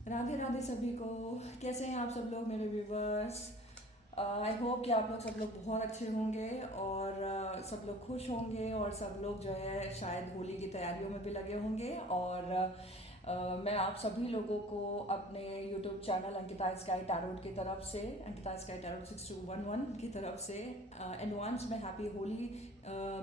राधे राधे सभी को। कैसे हैं आप सब लोग मेरे व्यूवर्स। आई होप कि आप लोग सब लोग बहुत अच्छे होंगे और सब लोग खुश होंगे और सब लोग जो है शायद होली की तैयारियों में भी लगे होंगे। और मैं आप सभी लोगों को अपने YouTube channel Ankita sky tarot की तरफ से, अंकिता स्काई टैरोट 6211 की तरफ से एडवांस में हैप्पी होली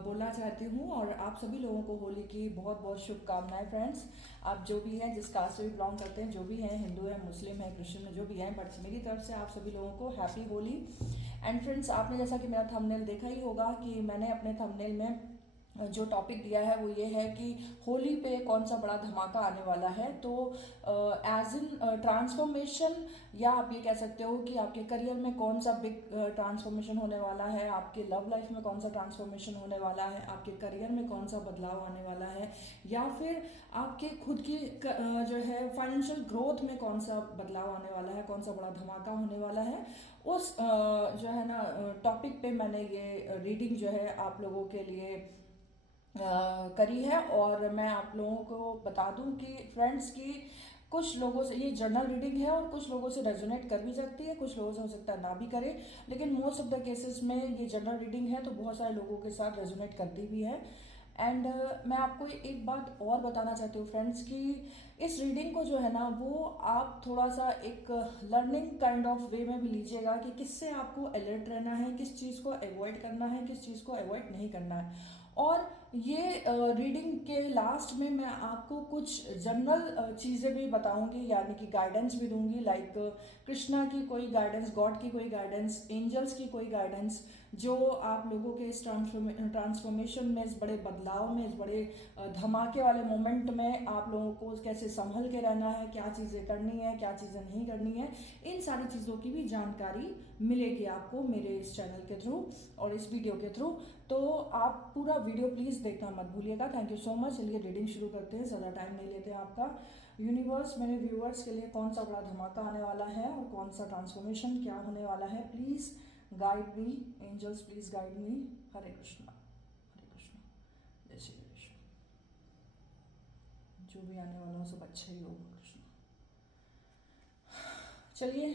बोलना चाहती हूँ। और आप सभी लोगों को होली की बहुत बहुत शुभकामनाएं फ्रेंड्स। आप जो भी हैं, जिस कास्ट से भी बिलोंग करते हैं, जो भी हैं, हिंदू है, मुस्लिम है, क्रिश्चियन है, जो भी हैं, बट मेरी तरफ से आप सभी लोगों को हैप्पी होली। एंड फ्रेंड्स, आपने जैसा कि मेरा थंबनेल देखा ही होगा कि मैंने अपने थंबनेल में जो टॉपिक दिया है वो ये है कि होली पे कौन सा बड़ा धमाका आने वाला है। तो एज इन ट्रांसफॉर्मेशन, या आप ये कह सकते हो कि आपके करियर में कौन सा बिग ट्रांसफॉर्मेशन होने वाला है, आपके लव लाइफ में कौन सा ट्रांसफॉर्मेशन होने वाला है, आपके करियर में कौन सा बदलाव आने वाला है, या फिर आपके खुद की जो है फाइनेंशियल ग्रोथ में कौन सा बदलाव आने वाला है, कौन सा बड़ा धमाका होने वाला है, उस जो है ना टॉपिक पे मैंने ये रीडिंग जो है आप लोगों के लिए करी है। और मैं आप लोगों को बता दूं कि फ्रेंड्स की कुछ लोगों से ये जर्नल रीडिंग है और कुछ लोगों से रेजोनेट कर भी सकती है, कुछ लोगों से हो सकता है ना भी करे, लेकिन मोस्ट ऑफ द केसेस में ये जर्नल रीडिंग है तो बहुत सारे लोगों के साथ रेजोनेट करती भी है। एंड मैं आपको एक बात और बताना चाहती हूँ फ्रेंड्स कि इस रीडिंग को जो है ना वो आप थोड़ा सा एक लर्निंग काइंड ऑफ वे में भी लीजिएगा कि किससे आपको अलर्ट रहना है, किस चीज़ को अवॉइड करना है, किस चीज़ को अवॉइड नहीं करना है। और ये रीडिंग के लास्ट में मैं आपको कुछ जनरल चीज़ें भी बताऊंगी, यानी कि गाइडेंस भी दूंगी, लाइक कृष्णा की कोई गाइडेंस, गॉड की कोई गाइडेंस, एंजल्स की कोई गाइडेंस, जो आप लोगों के इस ट्रांसफॉर्मेशन में, इस बड़े बदलाव में, इस बड़े धमाके वाले मोमेंट में आप लोगों को कैसे संभल के रहना है, क्या चीज़ें करनी है, क्या चीज़ें नहीं करनी है, इन सारी चीज़ों की भी जानकारी मिलेगी आपको मेरे इस चैनल के थ्रू और इस वीडियो के थ्रू। तो आप पूरा वीडियो प्लीज़ देखना मत भूलिएगा। Thank you so much. चलिए रीडिंग शुरू करते हैं, ज़्यादा टाइम नहीं लेते हैं आपका। यूनिवर्स मेरे व्यूअर्स के लिए कौन सा बड़ा धमाका आने वाला है और कौन सा ट्रांसफॉर्मेशन क्या होने वाला है, please guide me. Angels please guide me. Hare Krishna, Hare Krishna, जय श्री कृष्ण। जो भी आने वाला हो सब अच्छा ही होगा कृष्ण। चलिए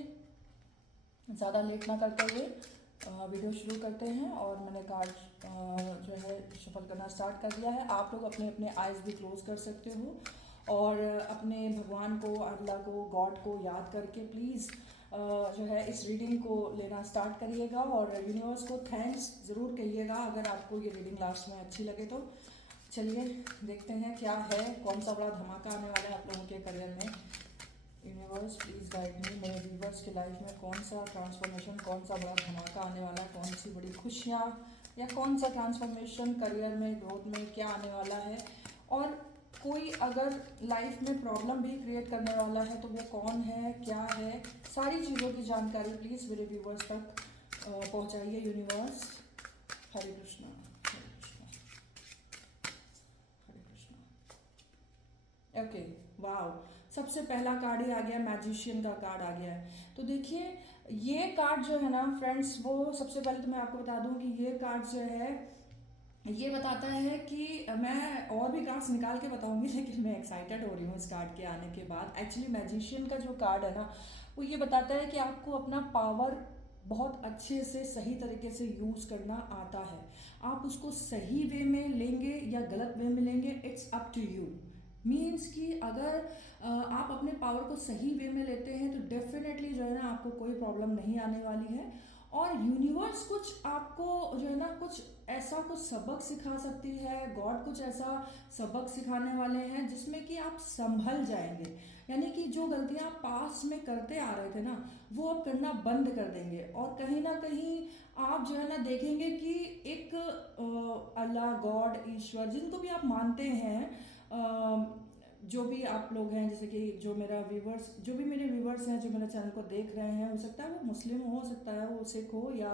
ज़्यादा लेट ना करते हुए वीडियो शुरू करते हैं। और मैंने कार्ड जो है शफल करना स्टार्ट कर दिया है। आप लोग अपने अपने आइज़ भी क्लोज कर सकते हो और अपने भगवान को, अल्लाह को, गॉड को याद करके प्लीज़ जो है इस रीडिंग को लेना स्टार्ट करिएगा। और यूनिवर्स को थैंक्स ज़रूर कहिएगा अगर आपको ये रीडिंग लास्ट में अच्छी लगे तो। चलिए देखते हैं क्या है, कौन सा बड़ा धमाका आने वाला है आप लोगों के करियर में। Universe please guide me. मेरे व्यूवर्स की लाइफ में कौन सा ट्रांसफॉर्मेशन, कौन सा बड़ा धमाका आने वाला है, कौन सी बड़ी खुशियाँ या कौन सा ट्रांसफॉर्मेशन करियर में, ग्रोथ में क्या आने वाला है। और कोई अगर लाइफ में प्रॉब्लम भी क्रिएट करने वाला है तो वो कौन है, क्या है, सारी चीज़ों की जानकारी प्लीज़ मेरे व्यूवर्स तक पहुँचाइए यूनिवर्स। हरे कृष्णा, हरे कृष्णा, हरे कृष्णा। ओके, वाओ, सबसे पहला कार्ड ही आ गया, मैजिशियन का कार्ड आ गया है। तो देखिए ये कार्ड जो है ना फ्रेंड्स, वो सबसे पहले तो मैं आपको बता दूं कि ये कार्ड जो है ये बताता है कि मैं और भी कार्ड्स निकाल के बताऊंगी लेकिन मैं एक्साइटेड हो रही हूँ इस कार्ड के आने के बाद। एक्चुअली मैजिशियन का जो कार्ड है ना वो ये बताता है कि आपको अपना पावर बहुत अच्छे से, सही तरीके से यूज़ करना आता है। आप उसको सही वे में लेंगे या गलत वे में लेंगे, it's up to you. Means कि अगर आप अपने पावर को सही वे में लेते हैं तो डेफिनेटली जो है ना आपको कोई प्रॉब्लम नहीं आने वाली है। और यूनिवर्स कुछ आपको जो है ना कुछ ऐसा कुछ सबक सिखा सकती है, गॉड कुछ ऐसा सबक सिखाने वाले हैं जिसमें कि आप संभल जाएंगे। यानी कि जो गलतियां आप पास में करते आ रहे थे ना वो अब करना बंद कर देंगे। और कहीं ना कहीं आप जो है ना देखेंगे कि एक अल्लाह, गॉड, ईश्वर, जिनको भी आप मानते हैं, जो भी आप लोग हैं, जैसे कि जो मेरा व्यूवर्स, जो भी मेरे व्यूवर्स हैं जो मेरे चैनल को देख रहे हैं, हो सकता है वो मुस्लिम हो सकता है वो सिख हो, या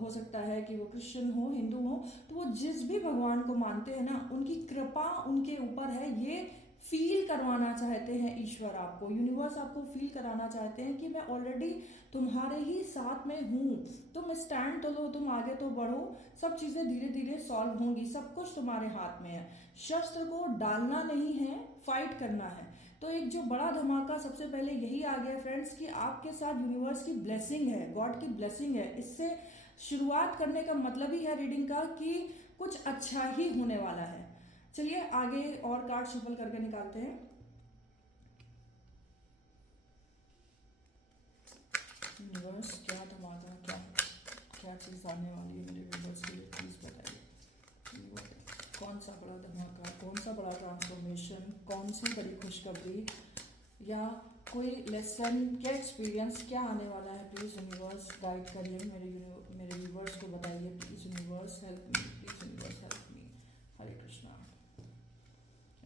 हो सकता है कि वो क्रिश्चियन हो, हिंदू हो, तो वो जिस भी भगवान को मानते हैं ना उनकी कृपा उनके ऊपर है, ये फील करवाना चाहते हैं ईश्वर आपको, यूनिवर्स आपको फील कराना चाहते हैं कि मैं ऑलरेडी तुम्हारे ही साथ में हूँ। तुम स्टैंड तो लो, तुम आगे तो बढ़ो, सब चीज़ें धीरे धीरे सॉल्व होंगी, सब कुछ तुम्हारे हाथ में है। शस्त्र को डालना नहीं है, फाइट करना है। तो एक जो बड़ा धमाका सबसे पहले यही आ गया फ्रेंड्स कि आपके साथ यूनिवर्स की ब्लेसिंग है, गॉड की ब्लेसिंग है। इससे शुरुआत करने का मतलब ही है रीडिंग का कि कुछ अच्छा ही होने वाला है। चलिए आगे और कार्ड शफल करके निकालते हैं। यूनिवर्स क्या धमाका, क्या क्या चीज़ आने वाली है मेरे व्यूवर्स के लिए, प्लीज़ बताइए। कौन सा बड़ा धमाका, कौन सा बड़ा ट्रांसफॉर्मेशन, कौन सी बड़ी खुशखबरी या कोई लेसन, क्या एक्सपीरियंस, क्या आने वाला है। प्लीज़ यूनिवर्स गाइड करिए मेरे व्यूवर्स को बताइए। Please universe help me, please universe help me. Hare Krishna.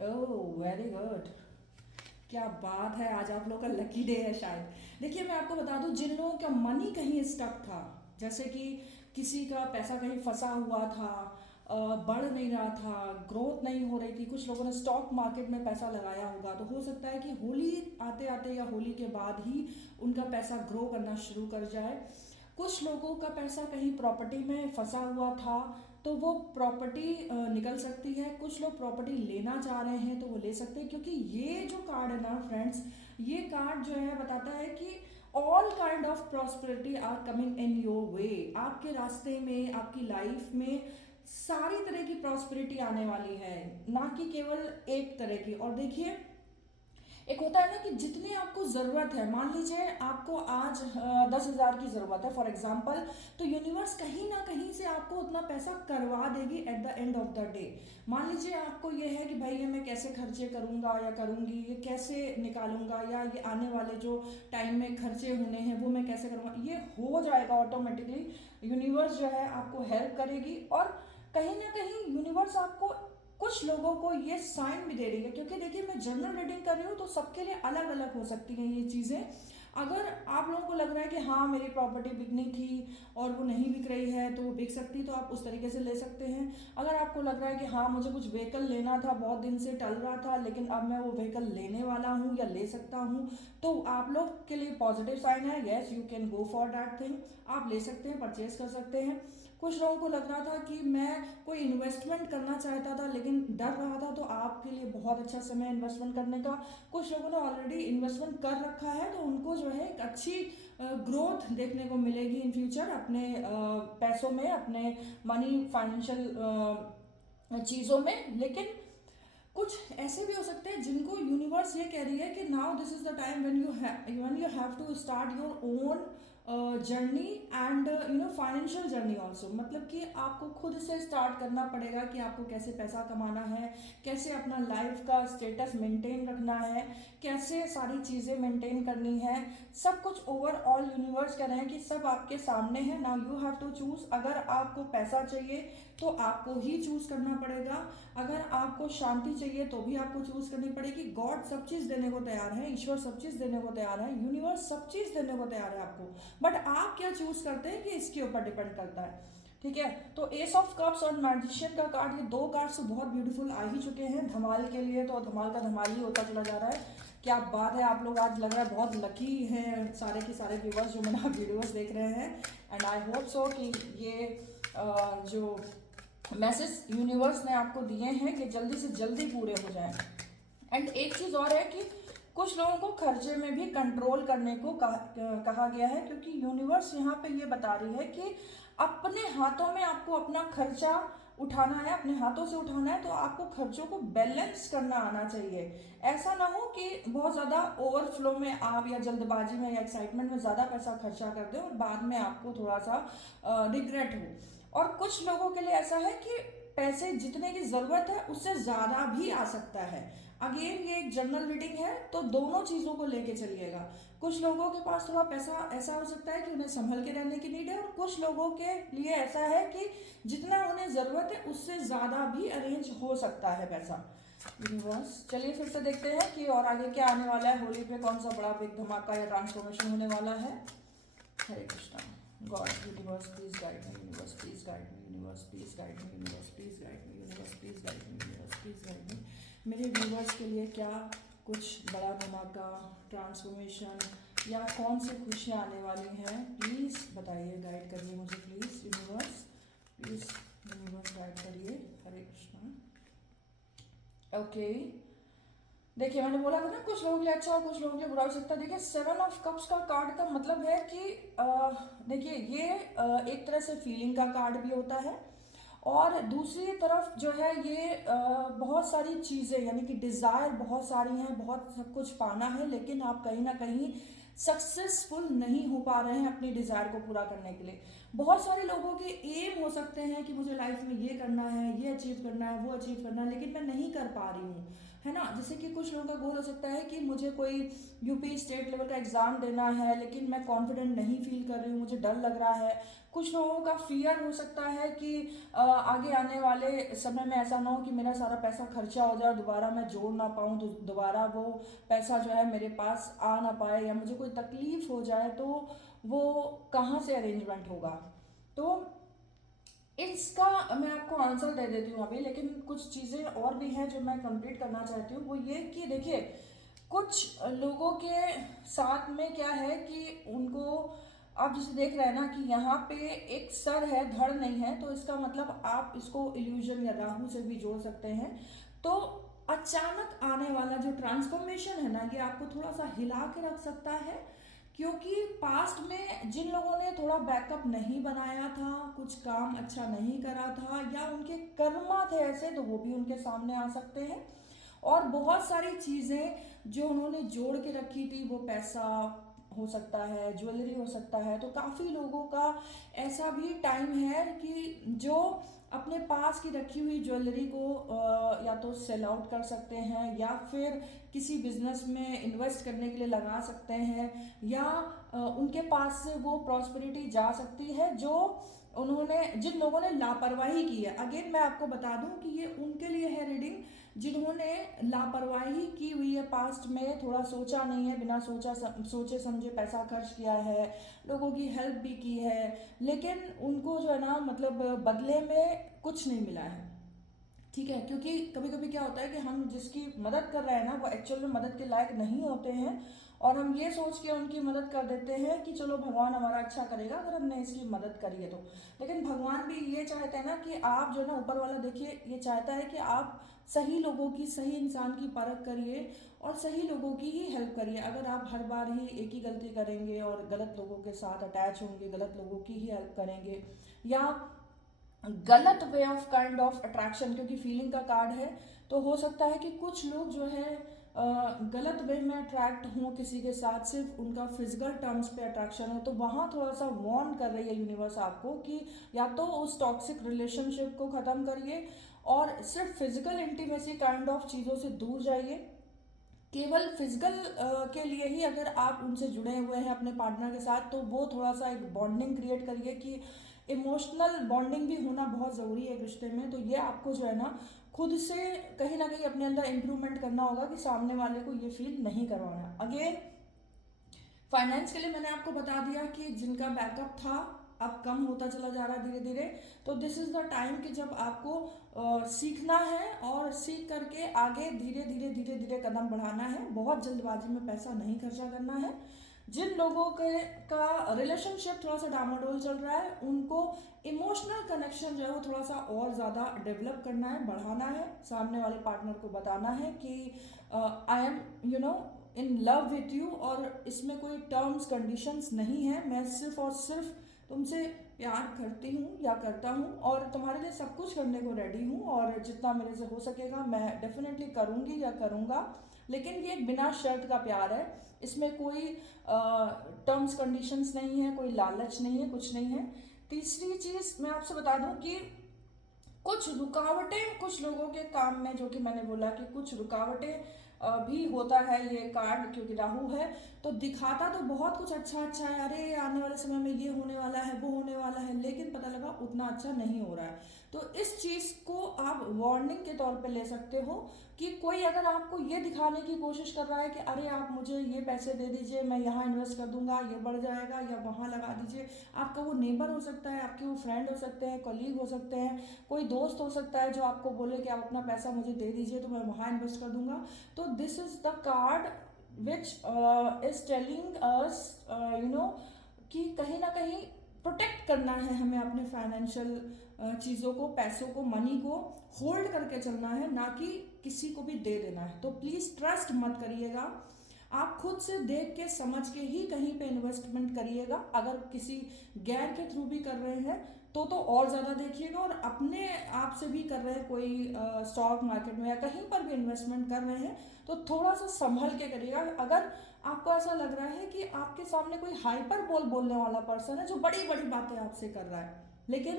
Oh very good, क्या बात है, आज आप लोग का लकी डे है शायद। देखिए मैं आपको बता दूं, जिन लोगों का मनी कहीं स्टक था, जैसे कि किसी का पैसा कहीं फंसा हुआ था, बढ़ नहीं रहा था, ग्रोथ नहीं हो रही थी, कुछ लोगों ने स्टॉक मार्केट में पैसा लगाया होगा, तो हो सकता है कि होली आते आते या होली के बाद ही उनका पैसा ग्रो करना शुरू कर जाए। कुछ लोगों का पैसा कहीं प्रॉपर्टी में फंसा हुआ था, तो वो प्रॉपर्टी निकल सकती है। कुछ लोग प्रॉपर्टी लेना चाह रहे हैं तो वो ले सकते हैं, क्योंकि ये जो कार्ड है ना फ्रेंड्स, ये कार्ड जो है बताता है कि all kind of prosperity are coming in your way. आपके रास्ते में, आपकी लाइफ में सारी तरह की प्रॉस्पेरिटी आने वाली है, ना कि केवल एक तरह की। और देखिए एक होता है ना कि जितनी आपको ज़रूरत है, मान लीजिए आपको आज 10,000 की ज़रूरत है फॉर एग्जांपल, तो यूनिवर्स कहीं ना कहीं से आपको उतना पैसा करवा देगी at the end of the day. मान लीजिए आपको ये है कि भाई ये मैं कैसे खर्चे करूँगा या करूँगी, ये कैसे निकालूंगा, या ये आने वाले जो टाइम में खर्चे होने हैं वो मैं कैसे करूँगा, ये हो जाएगा ऑटोमेटिकली। यूनिवर्स जो है आपको हेल्प करेगी, और कहीं ना कहीं यूनिवर्स आपको कुछ लोगों को ये साइन भी दे रही है, क्योंकि देखिए मैं जनरल रीडिंग कर रही हूँ तो सबके लिए अलग अलग हो सकती हैं ये चीज़ें। अगर आप लोगों को लग रहा है कि हाँ मेरी प्रॉपर्टी बिकनी थी और वो नहीं बिक रही है तो वो बिक सकती, तो आप उस तरीके से ले सकते हैं। अगर आपको लग रहा है कि हाँ मुझे कुछ व्हीकल लेना था, बहुत दिन से टल रहा था, लेकिन अब मैं वो व्हीकल लेने वाला हूँ या ले सकता हूँ, तो आप लोग के लिए पॉजिटिव साइन है। Yes you can go for that thing, आप ले सकते हैं, परचेज कर सकते हैं। कुछ लोगों को लग रहा था कि मैं कोई इन्वेस्टमेंट करना चाहता था लेकिन डर रहा था, तो आपके लिए बहुत अच्छा समय इन्वेस्टमेंट करने का। कुछ लोगों ने ऑलरेडी इन्वेस्टमेंट कर रखा है तो उनको जो है एक अच्छी ग्रोथ देखने को मिलेगी इन फ्यूचर अपने पैसों में, अपने मनी फाइनेंशियल चीज़ों में। लेकिन कुछ ऐसे भी हो सकते हैं जिनको यूनिवर्स ये कह रही है कि now this is the time when you have to start your own journey and financial journey also. मतलब कि आपको खुद से स्टार्ट करना पड़ेगा कि आपको कैसे पैसा कमाना है, कैसे अपना लाइफ का स्टेटस मेंटेन रखना है, कैसे सारी चीज़ें मेंटेन करनी है। सब कुछ ओवरऑल यूनिवर्स कह रहे हैं कि सब आपके सामने है। Now you have to choose. अगर आपको पैसा चाहिए तो आपको ही चूज करना पड़ेगा, अगर आपको शांति चाहिए तो भी आपको चूज करनी पड़ेगी। गॉड सब चीज देने को तैयार है, ईश्वर सब चीज देने को तैयार है, यूनिवर्स सब चीज देने को तैयार है आपको, बट आप क्या चूज करते हैं ये इसके ऊपर डिपेंड करता है। ठीक है, तो एस ऑफ कप्स और मैजिशियन का कार्ड, ये दो कार्ड तो बहुत ब्यूटीफुल आ ही चुके हैं धमाल के लिए, तो धमाल का धमाल ही होता चला जा रहा है। क्या बात है, आप लोग आज लग रहा है बहुत लकी हैं सारे के सारे व्यूवर्स जो मेरा वीडियोस देख रहे हैं। एंड आई होप सो कि ये जो मैसेज यूनिवर्स ने आपको दिए हैं कि जल्दी से जल्दी पूरे हो जाएं। एंड एक चीज़ और है कि कुछ लोगों को खर्चे में भी कंट्रोल करने को कहा गया है, क्योंकि यूनिवर्स यहाँ पे ये बता रही है कि अपने हाथों में आपको अपना खर्चा उठाना है, अपने हाथों से उठाना है, तो आपको खर्चों को बैलेंस करना आना चाहिए। ऐसा ना हो कि बहुत ज़्यादा ओवरफ्लो में आप या जल्दबाजी में या एक्साइटमेंट में ज़्यादा पैसा खर्चा कर दें और बाद में आपको थोड़ा सा रिग्रेट हो। और कुछ लोगों के लिए ऐसा है कि पैसे जितने की ज़रूरत है उससे ज़्यादा भी आ सकता है। अगेन ये एक जनरल रीडिंग है तो दोनों चीज़ों को लेके चलिएगा। कुछ लोगों के पास थोड़ा पैसा ऐसा हो सकता है कि उन्हें संभल के रहने की नीड है, और कुछ लोगों के लिए ऐसा है कि जितना उन्हें ज़रूरत है उससे ज़्यादा भी अरेंज हो सकता है पैसा। यूनिवर्स, चलिए फिर से देखते हैं कि और आगे क्या आने वाला है। होली पे कौन सा बड़ा बिग धमाका या ट्रांसफॉर्मेशन होने वाला है। Hare Krishna. God universe please guide me, universe please guide me, universe please guide me, universe please guide me, universe please guide me, universe please guide me. मेरे व्यूवर्स के लिए क्या कुछ बड़ा धमाका, ट्रांसफॉर्मेशन या कौन सी खुशियाँ आने वाली हैं, प्लीज़ बताइए, गाइड करिए मुझे please universe, please universe guide करिए। हरे कृष्णा। ओके, देखिए मैंने बोला था ना कुछ लोगों के लिए अच्छा और कुछ लोगों के लिए बुरा हो सकता है। देखिए 7 ऑफ कप्स का कार्ड का मतलब है कि देखिए ये एक तरह से फीलिंग का कार्ड भी होता है, और दूसरी तरफ जो है ये बहुत सारी चीज़ें यानी कि डिज़ायर बहुत सारी हैं, बहुत सब कुछ पाना है, लेकिन आप कहीं ना कहीं सक्सेसफुल नहीं हो पा रहे हैं अपनी डिज़ायर को पूरा करने के लिए। बहुत सारे लोगों के एम हो सकते हैं कि मुझे लाइफ में ये करना है, ये अचीव करना है, वो अचीव करना है, लेकिन मैं नहीं कर पा रही हूँ, है ना। जैसे कि कुछ लोगों का गोल हो सकता है कि मुझे कोई यूपी स्टेट लेवल का एग्ज़ाम देना है, लेकिन मैं कॉन्फिडेंट नहीं फील कर रही हूँ, मुझे डर लग रहा है। कुछ लोगों का फियर हो सकता है कि आगे आने वाले समय में ऐसा ना हो कि मेरा सारा पैसा खर्चा हो जाए और दोबारा मैं जोड़ ना पाऊँ, तो दोबारा वो पैसा जो है मेरे पास आ ना पाए, या मुझे कोई तकलीफ हो जाए तो वो कहाँ से अरेंजमेंट होगा। तो इसका मैं आपको आंसर दे देती हूँ अभी, लेकिन कुछ चीज़ें और भी हैं जो मैं कंप्लीट करना चाहती हूँ। वो ये कि देखिए कुछ लोगों के साथ में क्या है कि उनको, आप जिसे देख रहे हैं ना कि यहाँ पे एक सर है, धड़ नहीं है, तो इसका मतलब आप इसको इल्यूजन या राहु से भी जोड़ सकते हैं। तो अचानक आने वाला जो ट्रांसफॉर्मेशन है ना, ये आपको थोड़ा सा हिला के रख सकता है, क्योंकि पास्ट में जिन लोगों ने थोड़ा बैकअप नहीं बनाया था, कुछ काम अच्छा नहीं करा था, या उनके कर्मा थे ऐसे, तो वो भी उनके सामने आ सकते हैं। और बहुत सारी चीज़ें जो उन्होंने जोड़ के रखी थी, वो पैसा हो सकता है, ज्वेलरी हो सकता है, तो काफ़ी लोगों का ऐसा भी टाइम है कि जो अपने पास की रखी हुई ज्वेलरी को या तो सेल आउट कर सकते हैं, या फिर किसी बिजनेस में इन्वेस्ट करने के लिए लगा सकते हैं, या उनके पास से वो प्रॉस्पेरिटी जा सकती है जो उन्होंने, जिन लोगों ने लापरवाही की है। अगेन मैं आपको बता दूं कि ये उनके लिए है रीडिंग जिन्होंने लापरवाही की हुई है पास्ट में, थोड़ा सोचा नहीं है, बिना सोचे समझे पैसा खर्च किया है, लोगों की हेल्प भी की है, लेकिन उनको जो है ना मतलब बदले में कुछ नहीं मिला है। ठीक है, क्योंकि कभी कभी क्या होता है कि हम जिसकी मदद कर रहे हैं ना, वो एक्चुअल में मदद के लायक नहीं होते हैं, और हम ये सोच के उनकी मदद कर देते हैं कि चलो भगवान हमारा अच्छा करेगा अगर हमने इसकी मदद करी है तो। लेकिन भगवान भी ये चाहते हैं ना कि आप जो है ना, ऊपर वाला देखिए ये चाहता है कि आप सही लोगों की, सही इंसान की परख करिए और सही लोगों की ही हेल्प करिए। अगर आप हर बार ही एक ही गलती करेंगे और गलत लोगों के साथ अटैच होंगे, गलत लोगों की ही हेल्प करेंगे, या गलत way of kind of attraction, क्योंकि फीलिंग का कार्ड है, तो हो सकता है कि कुछ लोग जो है गलत वे में अट्रैक्ट हों किसी के साथ, सिर्फ उनका फिजिकल टर्म्स पे अट्रैक्शन हो, तो वहाँ थोड़ा सा वार्न कर रही है यूनिवर्स आपको कि या तो उस टॉक्सिक रिलेशनशिप को ख़त्म करिए और सिर्फ फिजिकल इंटीमेसी काइंड ऑफ चीज़ों से दूर जाइए। केवल फिजिकल के लिए ही अगर आप उनसे जुड़े हुए हैं अपने पार्टनर के साथ, तो वो थोड़ा सा एक बॉन्डिंग क्रिएट करिए कि इमोशनल बॉन्डिंग भी होना बहुत ज़रूरी है एक रिश्ते में। तो ये आपको जो है ना खुद से कहीं ना कहीं अपने अंदर इम्प्रूवमेंट करना होगा कि सामने वाले को ये फील नहीं करवाना। अगेन फाइनेंस के लिए मैंने आपको बता दिया कि जिनका बैकअप था अब कम होता चला जा रहा है धीरे धीरे, तो दिस इज़ द टाइम कि जब आपको सीखना है और सीख करके आगे धीरे धीरे धीरे धीरे कदम बढ़ाना है। बहुत जल्दबाजी में पैसा नहीं खर्चा करना है। जिन लोगों के का रिलेशनशिप थोड़ा सा डामाडोल चल रहा है, उनको इमोशनल कनेक्शन जो है वो थोड़ा सा और ज़्यादा डेवलप करना है, बढ़ाना है, सामने वाले पार्टनर को बताना है कि I am in love with you, और इसमें कोई टर्म्स कंडीशंस नहीं है, मैं सिर्फ और सिर्फ तुमसे प्यार करती हूँ या करता हूँ और तुम्हारे लिए सब कुछ करने को रेडी हूँ, और जितना मेरे से हो सकेगा मैं डेफिनेटली करूँगी या करूँगा। लेकिन ये एक बिना शर्त का प्यार है, इसमें कोई टर्म्स कंडीशंस नहीं है, कोई लालच नहीं है, कुछ नहीं है। तीसरी चीज़ मैं आपसे बता दूं कि कुछ रुकावटें कुछ लोगों के काम में, जो कि मैंने बोला कि कुछ रुकावटें भी होता है ये कार्ड, क्योंकि राहु है तो दिखाता तो बहुत कुछ अच्छा अच्छा है, अरे आने वाले समय में ये होने वाला है, वो होने वाला है, लेकिन पता लगा उतना अच्छा नहीं हो रहा है। तो इस चीज़ को आप वार्निंग के तौर पे ले सकते हो कि कोई अगर आपको ये दिखाने की कोशिश कर रहा है कि अरे आप मुझे ये पैसे दे दीजिए, मैं यहाँ इन्वेस्ट कर दूंगा, ये बढ़ जाएगा, या वहाँ लगा दीजिए। आपका वो नेबर हो सकता है, आपके वो फ्रेंड हो सकते हैं, कॉलीग हो सकते हैं, कोई दोस्त हो सकता है जो आपको बोले कि आप अपना पैसा मुझे दे दीजिए तो मैं वहाँ इन्वेस्ट कर दूंगा। तो this is the card which is telling us कि कहीं ना कहीं प्रोटेक्ट करना है हमें अपने फाइनेंशियल चीज़ों को, पैसों को, मनी को होल्ड करके चलना है, ना कि किसी को भी दे देना है। तो प्लीज़ ट्रस्ट मत करिएगा, आप खुद से देख के समझ के ही कहीं पे इन्वेस्टमेंट करिएगा। अगर किसी गैर के थ्रू भी कर रहे हैं तो और ज़्यादा देखिएगा, और अपने आप से भी कर रहे हैं कोई स्टॉक मार्केट में या कहीं पर भी इन्वेस्टमेंट कर रहे हैं तो थोड़ा सा संभल के करिएगा। अगर आपको ऐसा लग रहा है कि आपके सामने कोई हाइपर बोलने वाला पर्सन है जो बड़ी बड़ी बातें आपसे कर रहा है, लेकिन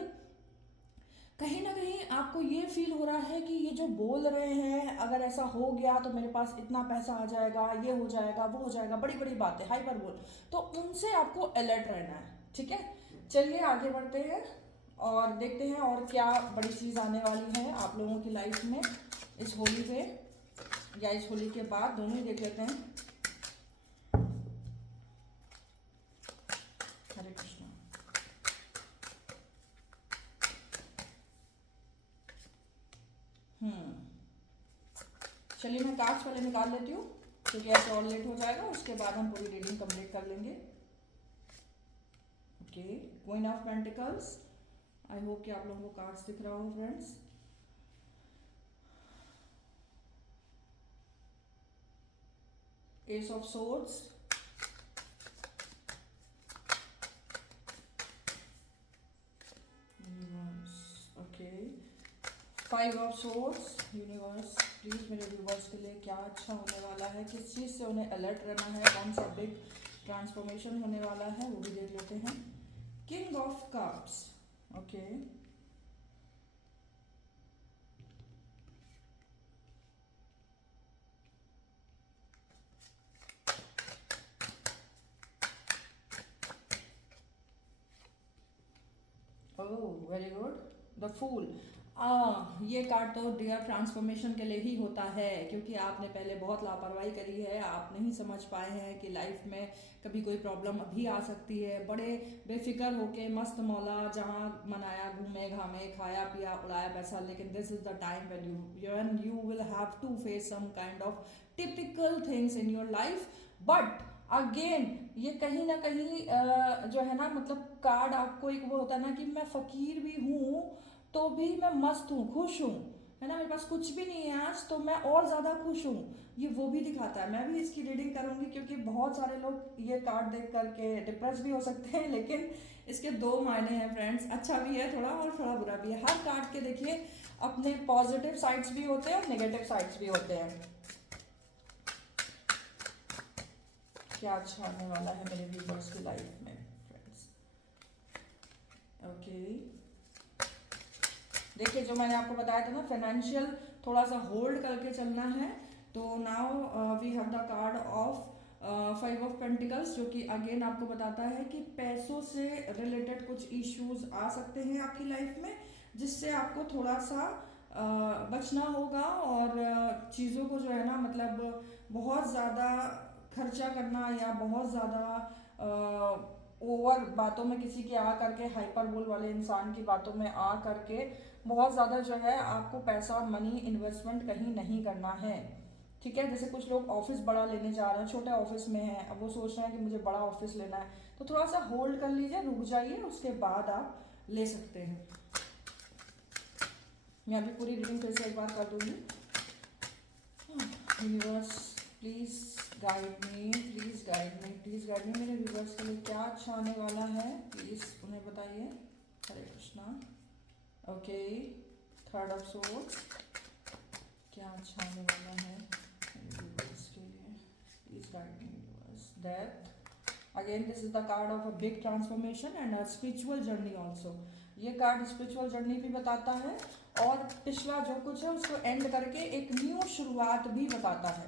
कहीं ना कहीं आपको ये फील हो रहा है कि ये जो बोल रहे हैं अगर ऐसा हो गया तो मेरे पास इतना पैसा आ जाएगा, ये हो जाएगा, वो हो जाएगा, बड़ी बड़ी बातें हाइपर बोल, तो उनसे आपको अलर्ट रहना है। ठीक है, चलिए आगे बढ़ते हैं और देखते हैं और क्या बड़ी चीज़ आने वाली है आप लोगों की लाइफ में इस होली पे या इस होली के बाद, दोनों ही देख लेते हैं। हरे कृष्णा। चलिए मैं कार्ड्स पहले निकाल लेती हूँ क्योंकि ऐसे और लेट हो जाएगा, उसके बाद हम पूरी रीडिंग कंप्लीट कर लेंगे। Okay, queen of pentacles, I hope कि आप लोगों को कार्ड्स दिख रहा हो friends. S of swords, okay, five of swords. Universe please मेरे व्यूवर्स के लिए क्या अच्छा होने वाला है, किस चीज़ से उन्हें अलर्ट रहना है, कौन सा बिग ट्रांसफॉर्मेशन होने वाला है वो भी देख लेते हैं। King of cups, okay, oh very good, the fool. ये कार्ड तो डियर ट्रांसफॉर्मेशन के लिए ही होता है, क्योंकि आपने पहले बहुत लापरवाही करी है, आप नहीं समझ पाए हैं कि लाइफ में कभी कोई प्रॉब्लम अभी आ सकती है। बड़े बेफिक्र होके मस्त मौला जहाँ मनाया, घूमे घामे, खाया पिया, उड़ाया पैसा, लेकिन this is the time when you will have to face some kind of typical things in your life. But again ये कहीं ना कहीं जो है ना, मतलब कार्ड आपको एक वो होता है ना कि मैं फकीर भी हूँ तो भी मैं मस्त हूँ, खुश हूँ, है ना, मेरे पास कुछ भी नहीं है आज तो मैं और ज़्यादा खुश हूँ, ये वो भी दिखाता है। मैं भी इसकी रीडिंग करूँगी क्योंकि बहुत सारे लोग ये कार्ड देख करके डिप्रेस भी हो सकते हैं, लेकिन इसके दो मायने हैं फ्रेंड्स, अच्छा भी है थोड़ा और थोड़ा बुरा भी है। हर कार्ड के देखिए अपने पॉजिटिव साइड्स भी होते हैं और नेगेटिव साइड्स भी होते हैं। क्या अच्छा आने वाला है मेरे व्यूवर्स की लाइफ में फ्रेंड्स। ओके, देखिए जो मैंने आपको बताया था ना, फाइनेंशियल थोड़ा सा होल्ड करके चलना है, तो now we have the card of five of pentacles, जो कि अगेन आपको बताता है कि पैसों से रिलेटेड कुछ इश्यूज आ सकते हैं आपकी लाइफ में, जिससे आपको थोड़ा सा बचना होगा, और चीज़ों को जो है ना, मतलब बहुत ज़्यादा खर्चा करना या बहुत ज़्यादा ओवर बातों में किसी के आ करके, हाइपर बोल वाले इंसान की बातों में आ करके बहुत ज़्यादा जो है आपको पैसा, मनी, इन्वेस्टमेंट कहीं नहीं करना है। ठीक है, जैसे कुछ लोग ऑफिस बड़ा लेने जा रहे हैं, छोटे ऑफिस में हैं, अब वो सोच रहे हैं कि मुझे बड़ा ऑफिस लेना है, तो थोड़ा सा होल्ड कर लीजिए, रुक जाइए, उसके बाद आप ले सकते हैं। मैं अभी पूरी रीडिंग फिर से एक बार कर दूंगी। Universe please guide me, please guide me, please guide me, मेरे व्यूवर्स के लिए क्या अच्छा आने वाला है प्लीज़ उन्हें बताइए। Hare Krishna. Okay, third of swords, क्या अच्छा आने वाला है मेरे व्यूवर्स के लिए, please guide me viewers. Death, again this is the card of a big transformation and a spiritual journey also. ये कार्ड स्पिरिचुअल जर्नी भी बताता है और पिछला जो कुछ है उसको एंड करके एक न्यू शुरुआत भी बताता है।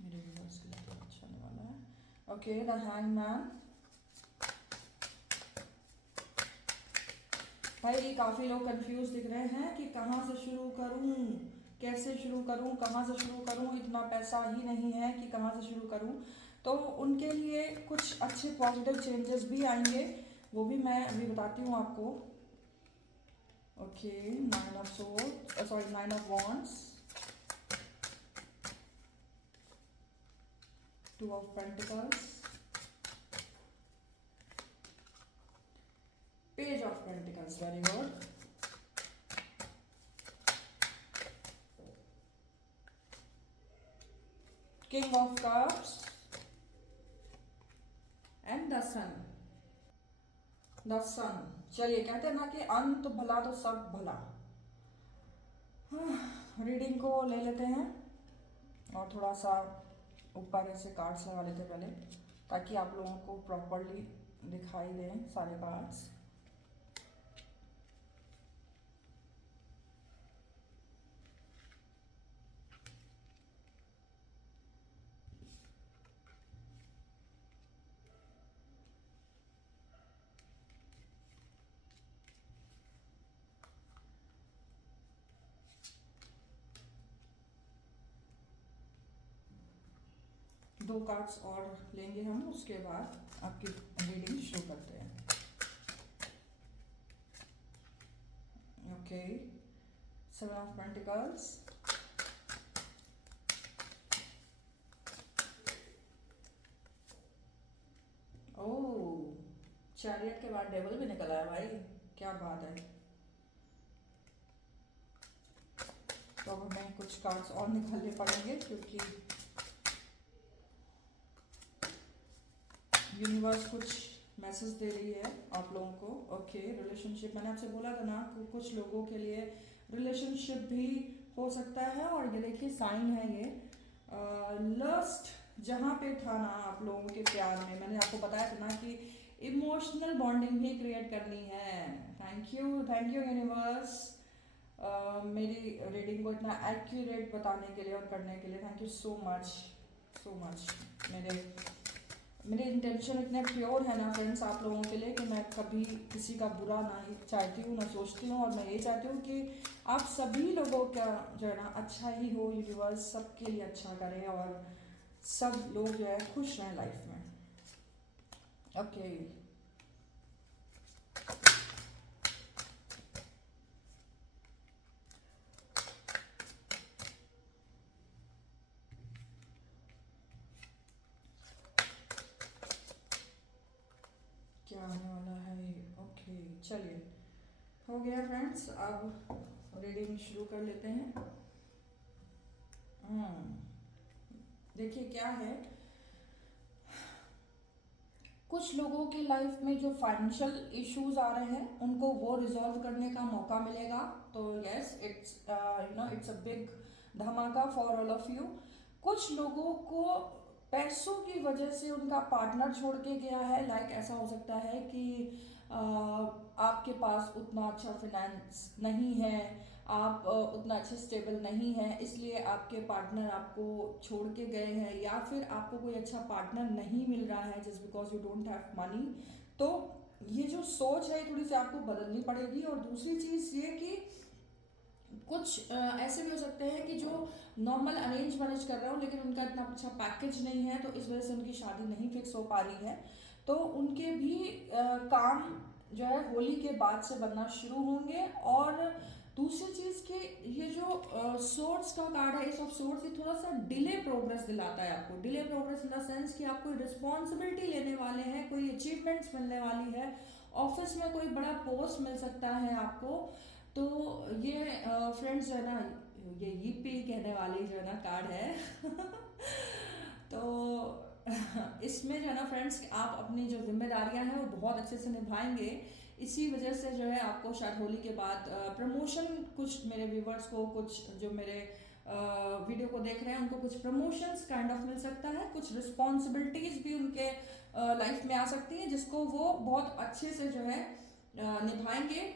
मेरे व्यूअर्स के लिए अच्छा होने वाला है। Okay, the hangman. भाई काफ़ी लोग कंफ्यूज दिख रहे हैं कि कहाँ से शुरू करूँ, कैसे शुरू करूँ, कहाँ से शुरू करूँ, इतना पैसा ही नहीं है कि कहाँ से शुरू करूँ। तो उनके लिए कुछ अच्छे पॉजिटिव चेंजेस भी आएंगे, वो भी मैं अभी बताती हूँ आपको। Okay, nine of swords, sorry nine of wands, two of pentacles, page of pentacles, very good. King of cups and the sun, the sun. चलिए, कहते हैं ना कि अंत भला तो सब भला। रीडिंग को ले लेते हैं और थोड़ा सा ऊपर ऐसे कार्ड्स लगा लेते हैं पहले, ताकि आप लोगों को प्रॉपरली दिखाई दें सारे कार्ड्स। दो कार्ड्स और लेंगे हम, उसके बाद आपकी रीडिंग शुरू करते हैं। Okay, 7 of pentacles, oh, chariot के बाद डेविल भी निकल आया भाई, क्या बात है। तो अब हमें कुछ कार्ड्स और निकालने पड़ेंगे, क्योंकि यूनिवर्स कुछ मैसेज दे रही है आप लोगों को। ओके, रिलेशनशिप, मैंने आपसे बोला था ना कि कुछ लोगों के लिए रिलेशनशिप भी हो सकता है, और ये देखिए साइन है ये लस्ट जहाँ पे था ना आप लोगों के प्यार में, मैंने आपको बताया था ना कि इमोशनल बॉन्डिंग भी क्रिएट करनी है। थैंक यू यूनिवर्स, मेरी रीडिंग को इतना एक्यूरेट बताने के लिए और करने के लिए थैंक यू सो मच। मेरे इंटेंशन इतने प्योर है ना फ्रेंड्स आप लोगों के लिए, कि मैं कभी किसी का बुरा ना ही चाहती हूँ, ना सोचती हूँ, और मैं ये चाहती हूँ कि आप सभी लोगों का जो है ना अच्छा ही हो, यूनिवर्स सबके लिए अच्छा करे और सब लोग जो है खुश रहें लाइफ में। ओके, क्या आने वाला है ये। ओके, चलिए, हो गया फ्रेंड्स, अब रीडिंग शुरू कर लेते हैं। देखिए क्या है, कुछ लोगों की लाइफ में जो फाइनेंशियल इश्यूज आ रहे हैं उनको वो रिजॉल्व करने का मौका मिलेगा। तो यस, इट्स अ बिग धमाका फॉर ऑल ऑफ यू। कुछ लोगों को पैसों की वजह से उनका पार्टनर छोड़ के गया है, लाइक ऐसा हो सकता है कि आपके पास उतना अच्छा फिनेंस नहीं है, आप उतना अच्छे स्टेबल नहीं हैं, इसलिए आपके पार्टनर आपको छोड़ के गए हैं, या फिर आपको कोई अच्छा पार्टनर नहीं मिल रहा है just because you don't have money. तो ये जो सोच है थोड़ी सी आपको बदलनी पड़ेगी। और दूसरी चीज़ ये कि कुछ ऐसे भी हो सकते हैं कि जो नॉर्मल अरेंज मैरिज कर रहे हो लेकिन उनका इतना अच्छा पैकेज नहीं है, तो इस वजह से उनकी शादी नहीं फिक्स हो पा रही है। तो उनके भी काम जो है होली के बाद से बनना शुरू होंगे। और दूसरी चीज़ कि ये जो सोर्स का कार्ड है, इस ऑफ सोर्स, ये थोड़ा सा डिले प्रोग्रेस दिलाता है आपको। Delay progress in the sense कि आप कोई रिस्पॉन्सिबिलिटी लेने वाले हैं, कोई अचीवमेंट्स मिलने वाली है, ऑफिस में कोई बड़ा पोस्ट मिल सकता है आपको। तो ये फ्रेंड्स जो है ना, ये यीपी कहने वाली जो है ना कार्ड है तो इसमें जो है ना फ्रेंड्स, आप अपनी जो जिम्मेदारियां हैं वो बहुत अच्छे से निभाएंगे। इसी वजह से जो है आपको शायद होली के बाद प्रमोशन, कुछ मेरे व्यूवर्स को, कुछ जो मेरे वीडियो को देख रहे हैं उनको कुछ प्रमोशंस काइंड ऑफ मिल सकता है, कुछ रिस्पॉन्सिबिलिटीज भी उनके लाइफ में आ सकती है, जिसको वो बहुत अच्छे से जो है निभाएंगे।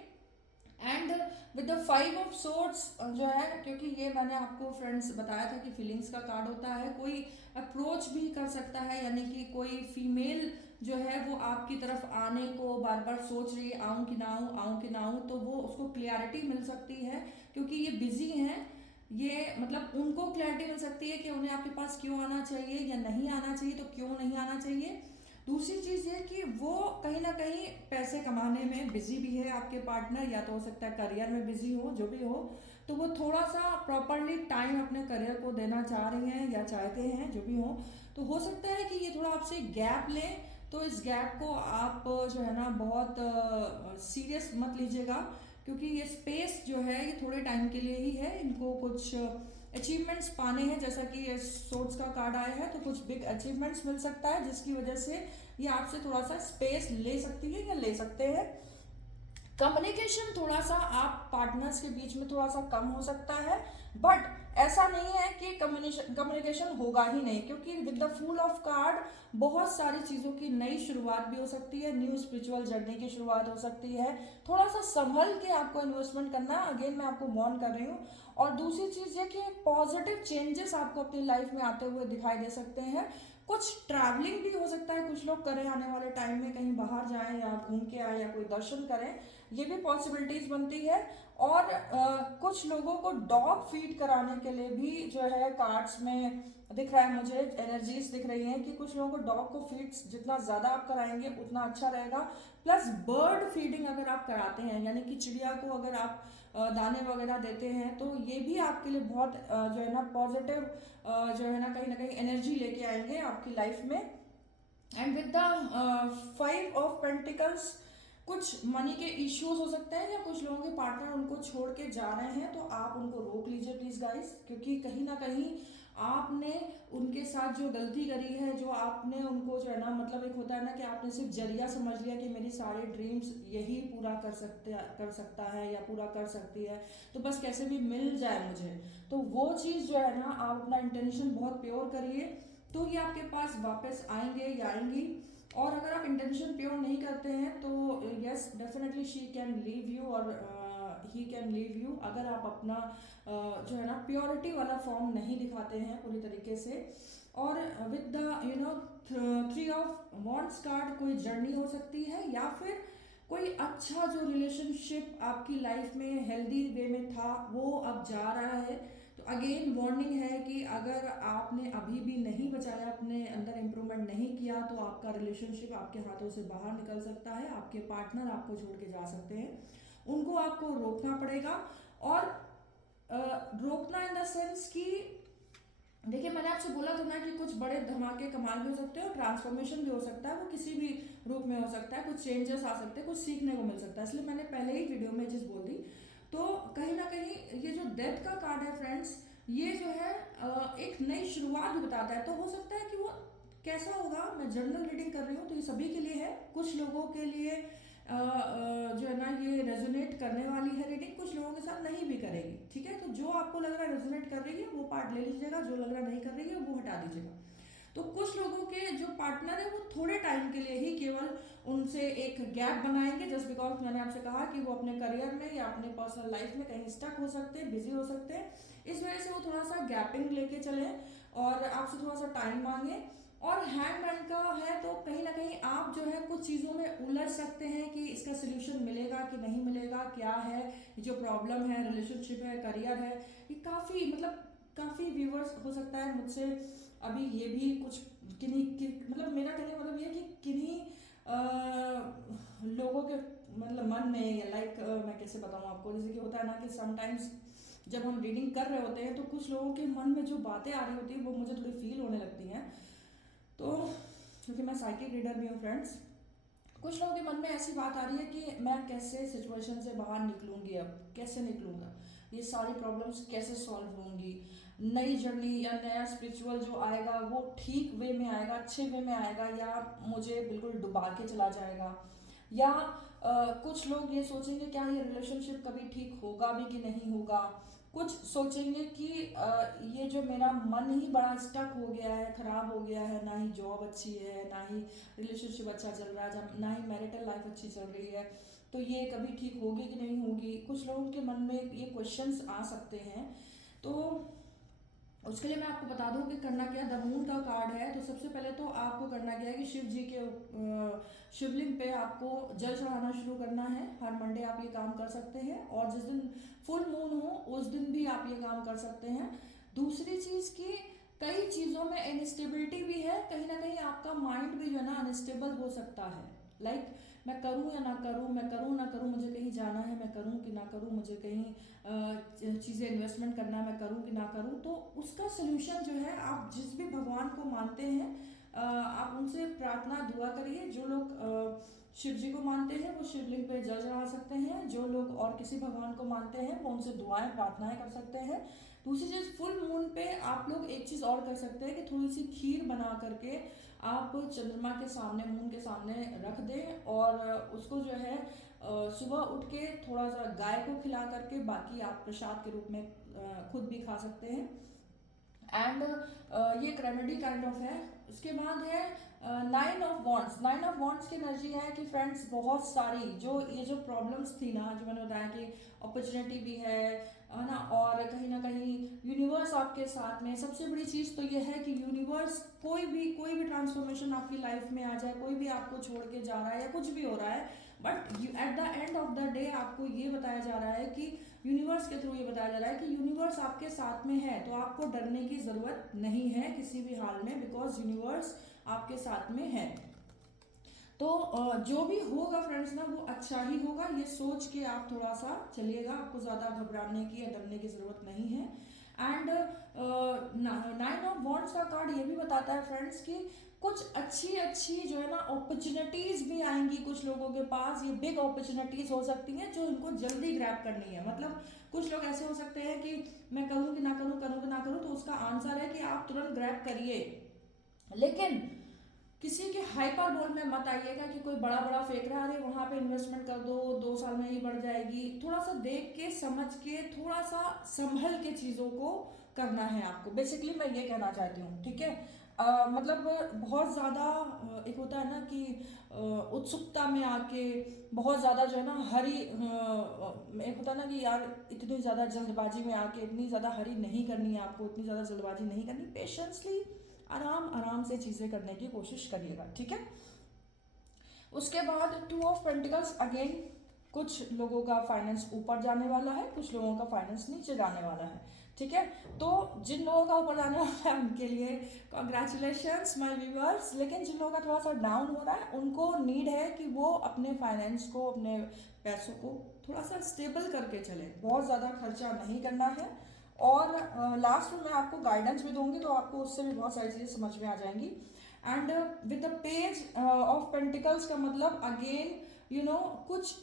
And with the 5 of swords जो है, क्योंकि ये मैंने आपको फ्रेंड्स बताया था कि फीलिंग्स का कार्ड होता है, कोई अप्रोच भी कर सकता है, यानी कि कोई फीमेल जो है वो आपकी तरफ आने को बार बार सोच रही है, आऊँ कि ना आऊँ, आऊँ कि ना आऊँ, तो वो उसको क्लियरिटी मिल सकती है, क्योंकि ये बिजी हैं। ये मतलब उनको क्लैरिटी मिल सकती है कि उन्हें आपके पास क्यों आना चाहिए या नहीं आना चाहिए, तो क्यों नहीं आना चाहिए। दूसरी चीज़ ये कि वो कहीं ना कहीं पैसे कमाने में बिजी भी है आपके पार्टनर, या तो हो सकता है करियर में बिजी हो, जो भी हो, तो वो थोड़ा सा प्रॉपरली टाइम अपने करियर को देना चाह रही हैं या चाहते हैं, जो भी हो। तो हो सकता है कि ये थोड़ा आपसे गैप लें, तो इस गैप को आप जो है ना बहुत सीरियस मत लीजिएगा, क्योंकि ये स्पेस जो है ये थोड़े टाइम के लिए ही है। इनको कुछ अचीवमेंट्स पाने हैं, जैसा कि ये सोर्ट्स का कार्ड आया है, तो कुछ बिग अचीवमेंट्स मिल सकता है जिसकी वजह से ये आपसे थोड़ा सा स्पेस ले सकती है या ले सकते हैं। कम्युनिकेशन थोड़ा सा आप पार्टनर्स के बीच में थोड़ा सा कम हो सकता है, बट ऐसा नहीं है कि कम्युनिकेशन होगा ही नहीं, क्योंकि with the fool of card बहुत सारी चीज़ों की नई शुरुआत भी हो सकती है, न्यू स्पिरिचुअल जर्नी की शुरुआत हो सकती है। थोड़ा सा संभल के आपको इन्वेस्टमेंट करना है, अगेन मैं आपको वार्न कर रही हूँ। और दूसरी चीज़ ये कि पॉजिटिव चेंजेस आपको अपनी लाइफ में आते हुए दिखाई दे सकते हैं। कुछ ट्रैवलिंग भी हो सकता है, कुछ लोग करें आने वाले टाइम में, कहीं बाहर जाएं या घूम के आए या कोई दर्शन करें, ये भी पॉसिबिलिटीज बनती है। और कुछ लोगों को डॉग फीड कराने के लिए भी जो है कार्ड्स में दिख रहा है, मुझे एनर्जीज दिख रही हैं कि कुछ लोगों को डॉग को फीड जितना ज़्यादा आप कराएंगे उतना अच्छा रहेगा। प्लस बर्ड फीडिंग अगर आप कराते हैं, यानी कि चिड़िया को अगर आप दाने वगैरह देते हैं, तो ये भी आपके लिए बहुत जो है ना पॉजिटिव जो है ना कहीं एनर्जी लेके आएंगे आपकी लाइफ में। And with the 5 of pentacles, कुछ मनी के इश्यूज हो सकते हैं, या कुछ लोगों के पार्टनर उनको छोड़ के जा रहे हैं, तो आप उनको रोक लीजिए प्लीज गाइस, क्योंकि कहीं ना कहीं आपने उनके साथ जो गलती करी है, जो आपने उनको जो है ना मतलब एक होता है ना कि आपने सिर्फ जरिया समझ लिया कि मेरी सारे ड्रीम्स यही पूरा कर सकता है या पूरा कर सकती है, तो बस कैसे भी मिल जाए मुझे, तो वो चीज़ जो है ना आप अपना इंटेंशन बहुत प्योर करिए, तो ये आपके पास वापस आएंगे या आएंगी। और अगर आप इंटेंशन प्योर नहीं करते हैं तो yes definitely she can leave you और ही कैन लीव यू, अगर आप अपना जो है ना प्योरिटी वाला फॉर्म नहीं दिखाते हैं पूरी तरीके से। और with the 3 of wands card, कोई जर्नी हो सकती है, या फिर कोई अच्छा जो रिलेशनशिप आपकी लाइफ में हेल्दी वे में था वो अब जा रहा है। तो अगेन वार्निंग है कि अगर आपने अभी भी नहीं बचाया, अपने अंदर इम्प्रूवमेंट नहीं किया, तो आपका रिलेशनशिप आपके हाथों से बाहर निकल सकता है, आपके पार्टनर आपको छोड़ के जा सकते हैं, उनको आपको रोकना पड़ेगा। और रोकना इन द सेंस कि देखिए मैंने आपसे बोला था ना कि कुछ बड़े धमाके कमाल भी हो सकते हैं और ट्रांसफॉर्मेशन भी हो सकता है, वो किसी भी रूप में हो सकता है, कुछ चेंजेस आ सकते हैं, कुछ सीखने को मिल सकता है, इसलिए मैंने पहले ही वीडियो में चीज़ बोल दी। तो कहीं ना कहीं ये जो डेथ का कार्ड है फ्रेंड्स, ये जो है एक नई शुरुआत भी बताता है, तो हो सकता है कि वो कैसा होगा, मैं जनरल रीडिंग कर रही हूँ तो ये सभी के लिए है, कुछ लोगों के लिए जो है ना ये रेजोनेट करने वाली है रीडिंग, कुछ लोगों के साथ नहीं भी करेगी, ठीक है। तो जो आपको लग रहा है रेजोनेट कर रही है वो पार्ट ले लीजिएगा, जो लग रहा नहीं कर रही है वो हटा दीजिएगा। तो कुछ लोगों के जो पार्टनर है वो थोड़े टाइम के लिए ही केवल उनसे एक गैप बनाएंगे, जस्ट बिकॉज मैंने आपसे कहा कि वो अपने करियर में या अपने पर्सनल लाइफ में कहीं स्टक हो सकते हैं, बिजी हो सकते हैं, इस वजह से वो थोड़ा सा गैपिंग लेके चले और आपसे थोड़ा सा टाइम मांगे। और हैंगमैन का है तो कहीं ना कहीं आप जो है कुछ चीज़ों में उलझ सकते हैं कि इसका सोल्यूशन मिलेगा कि नहीं मिलेगा, क्या है जो प्रॉब्लम है, रिलेशनशिप है, करियर है, ये काफ़ी मतलब काफ़ी व्यूवर्स हो सकता है मुझसे अभी ये भी कुछ मतलब मेरा कहने का मतलब ये कि किन्हीं लोगों के मतलब मन में या लाइक मैं कैसे बताऊँ आपको, जैसे कि होता है ना कि समटाइम्स जब हम रीडिंग कर रहे होते हैं तो कुछ लोगों के मन में जो बातें आ रही होती है वो मुझे थोड़ी फील होने लगती हैं, तो क्योंकि मैं साइकिक रीडर भी हूँ फ्रेंड्स, कुछ लोगों के मन में ऐसी बात आ रही है कि मैं कैसे सिचुएशन से बाहर निकलूंगी, अब कैसे निकलूंगा, ये सारी प्रॉब्लम्स कैसे सॉल्व होंगी, नई जर्नी या नया स्पिरिचुअल जो आएगा वो ठीक वे में आएगा, अच्छे वे में आएगा, या मुझे बिल्कुल डुबा के चला जाएगा, या कुछ लोग ये सोचेंगे क्या ये रिलेशनशिप कभी ठीक होगा भी कि नहीं होगा, कुछ सोचेंगे कि ये जो मेरा मन ही बड़ा स्टक हो गया है, खराब हो गया है, ना ही जॉब अच्छी है, ना ही रिलेशनशिप अच्छा चल रहा है, ना ही मैरिटल लाइफ अच्छी चल रही है, तो ये कभी ठीक होगी कि नहीं होगी, कुछ लोगों के मन में ये क्वेश्चंस आ सकते हैं। तो उसके लिए मैं आपको बता दूं कि करना क्या, द मून का कार्ड है, तो सबसे पहले तो आपको करना क्या है कि शिव जी के शिवलिंग पे आपको जल चढ़ाना शुरू करना है, हर मंडे आप ये काम कर सकते हैं, और जिस दिन फुल मून हो उस दिन भी आप ये काम कर सकते हैं। दूसरी चीज़ की कई चीज़ों में इनस्टेबिलिटी भी है, कहीं ना कहीं आपका माइंड भी जो है ना अनस्टेबल हो सकता है, लाइक मैं करूँ या ना करूँ, मैं करूँ ना करूँ, मुझे कहीं जाना है मैं करूँ कि ना करूँ, मुझे कहीं चीज़ें इन्वेस्टमेंट करना है मैं करूँ कि ना करूँ, तो उसका सोल्यूशन जो है आप जिस भी भगवान को मानते हैं आप उनसे प्रार्थना दुआ करिए। जो लोग शिव जी को मानते हैं वो शिवलिंग पे जल चढ़ा सकते हैं, जो लोग और किसी भगवान को मानते हैं वो उनसे दुआएं प्रार्थनाएं कर सकते हैं। दूसरी चीज़, फुल मून पे आप लोग एक चीज़ और कर सकते हैं कि थोड़ी सी खीर बना करके आप चंद्रमा के सामने, मून के सामने रख दें, और उसको जो है सुबह उठ के थोड़ा सा गाय को खिला करके बाकी आप प्रसाद के रूप में खुद भी खा सकते हैं। एंड ये एक रेमेडी काइंड ऑफ है। उसके बाद है nine of wands. Nine of wands की एनर्जी है कि फ्रेंड्स बहुत सारी जो ये जो प्रॉब्लम्स थी ना, जो मैंने बताया कि अपॉर्चुनिटी भी है ना, और कहीं ना कहीं यूनिवर्स आपके साथ में। सबसे बड़ी चीज़ तो ये है कि यूनिवर्स कोई भी ट्रांसफॉर्मेशन आपकी लाइफ में आ जाए, कोई भी आपको छोड़ के जा रहा है या कुछ भी हो रहा है, but at the end of the day आपको ये बताया जा रहा है कि यूनिवर्स के थ्रू ये बताया जा रहा है कि यूनिवर्स आपके साथ में है, तो आपको डरने की ज़रूरत नहीं है किसी भी हाल में, बिकॉज यूनिवर्स आपके साथ में है। तो जो भी होगा फ्रेंड्स ना, वो अच्छा ही होगा, ये सोच के आप थोड़ा सा चलिएगा। आपको ज़्यादा घबराने की या डरने की ज़रूरत नहीं है। एंड नाइन ऑफ वॉन्ड्स का कार्ड ये भी बताता है फ्रेंड्स कि कुछ अच्छी अच्छी जो है ना अपॉर्चुनिटीज़ भी आएंगी कुछ लोगों के पास। ये बिग अपॉर्चुनिटीज़ हो सकती हैं जो इनको जल्दी ग्रैब करनी है। मतलब कुछ लोग ऐसे हो सकते हैं कि मैं करूँ कि ना करूँ, करूँ कि ना करूँ, तो उसका आंसर है कि आप तुरंत ग्रैब करिए, लेकिन किसी के हाइपर बोल में मत आइएगा कि कोई बड़ा बड़ा फेंक रहा है, अरे वहाँ पे इन्वेस्टमेंट कर दो, 2 साल में ही बढ़ जाएगी। थोड़ा सा देख के समझ के, थोड़ा सा संभल के चीज़ों को करना है आपको। बेसिकली मैं ये कहना चाहती हूँ, ठीक है। मतलब बहुत ज़्यादा एक होता है ना कि उत्सुकता में आके बहुत ज़्यादा जो है ना एक होता है ना कि यार इतनी ज़्यादा जल्दबाजी में आके इतनी ज़्यादा हरी नहीं करनी है आपको, इतनी ज़्यादा जल्दबाजी नहीं करनी। पेशेंसली आराम आराम से चीज़ें करने की कोशिश करिएगा, ठीक है। उसके बाद 2 ऑफ पेंटिकल्स, अगेन कुछ लोगों का फाइनेंस ऊपर जाने वाला है, कुछ लोगों का फाइनेंस नीचे जाने वाला है, ठीक है। तो जिन लोगों का ऊपर जाने वाला है उनके लिए कॉन्ग्रेचुलेशंस माय व्यूअर्स, लेकिन जिन लोगों का थोड़ा सा डाउन हो रहा है उनको नीड है कि वो अपने फाइनेंस को, अपने पैसों को थोड़ा सा स्टेबल करके चले, बहुत ज़्यादा खर्चा नहीं करना है। और लास्ट में मैं आपको गाइडेंस भी दूंगी, तो आपको उससे भी बहुत सारी चीज़ें समझ में आ जाएंगी। And with the page of pentacles का मतलब अगेन कुछ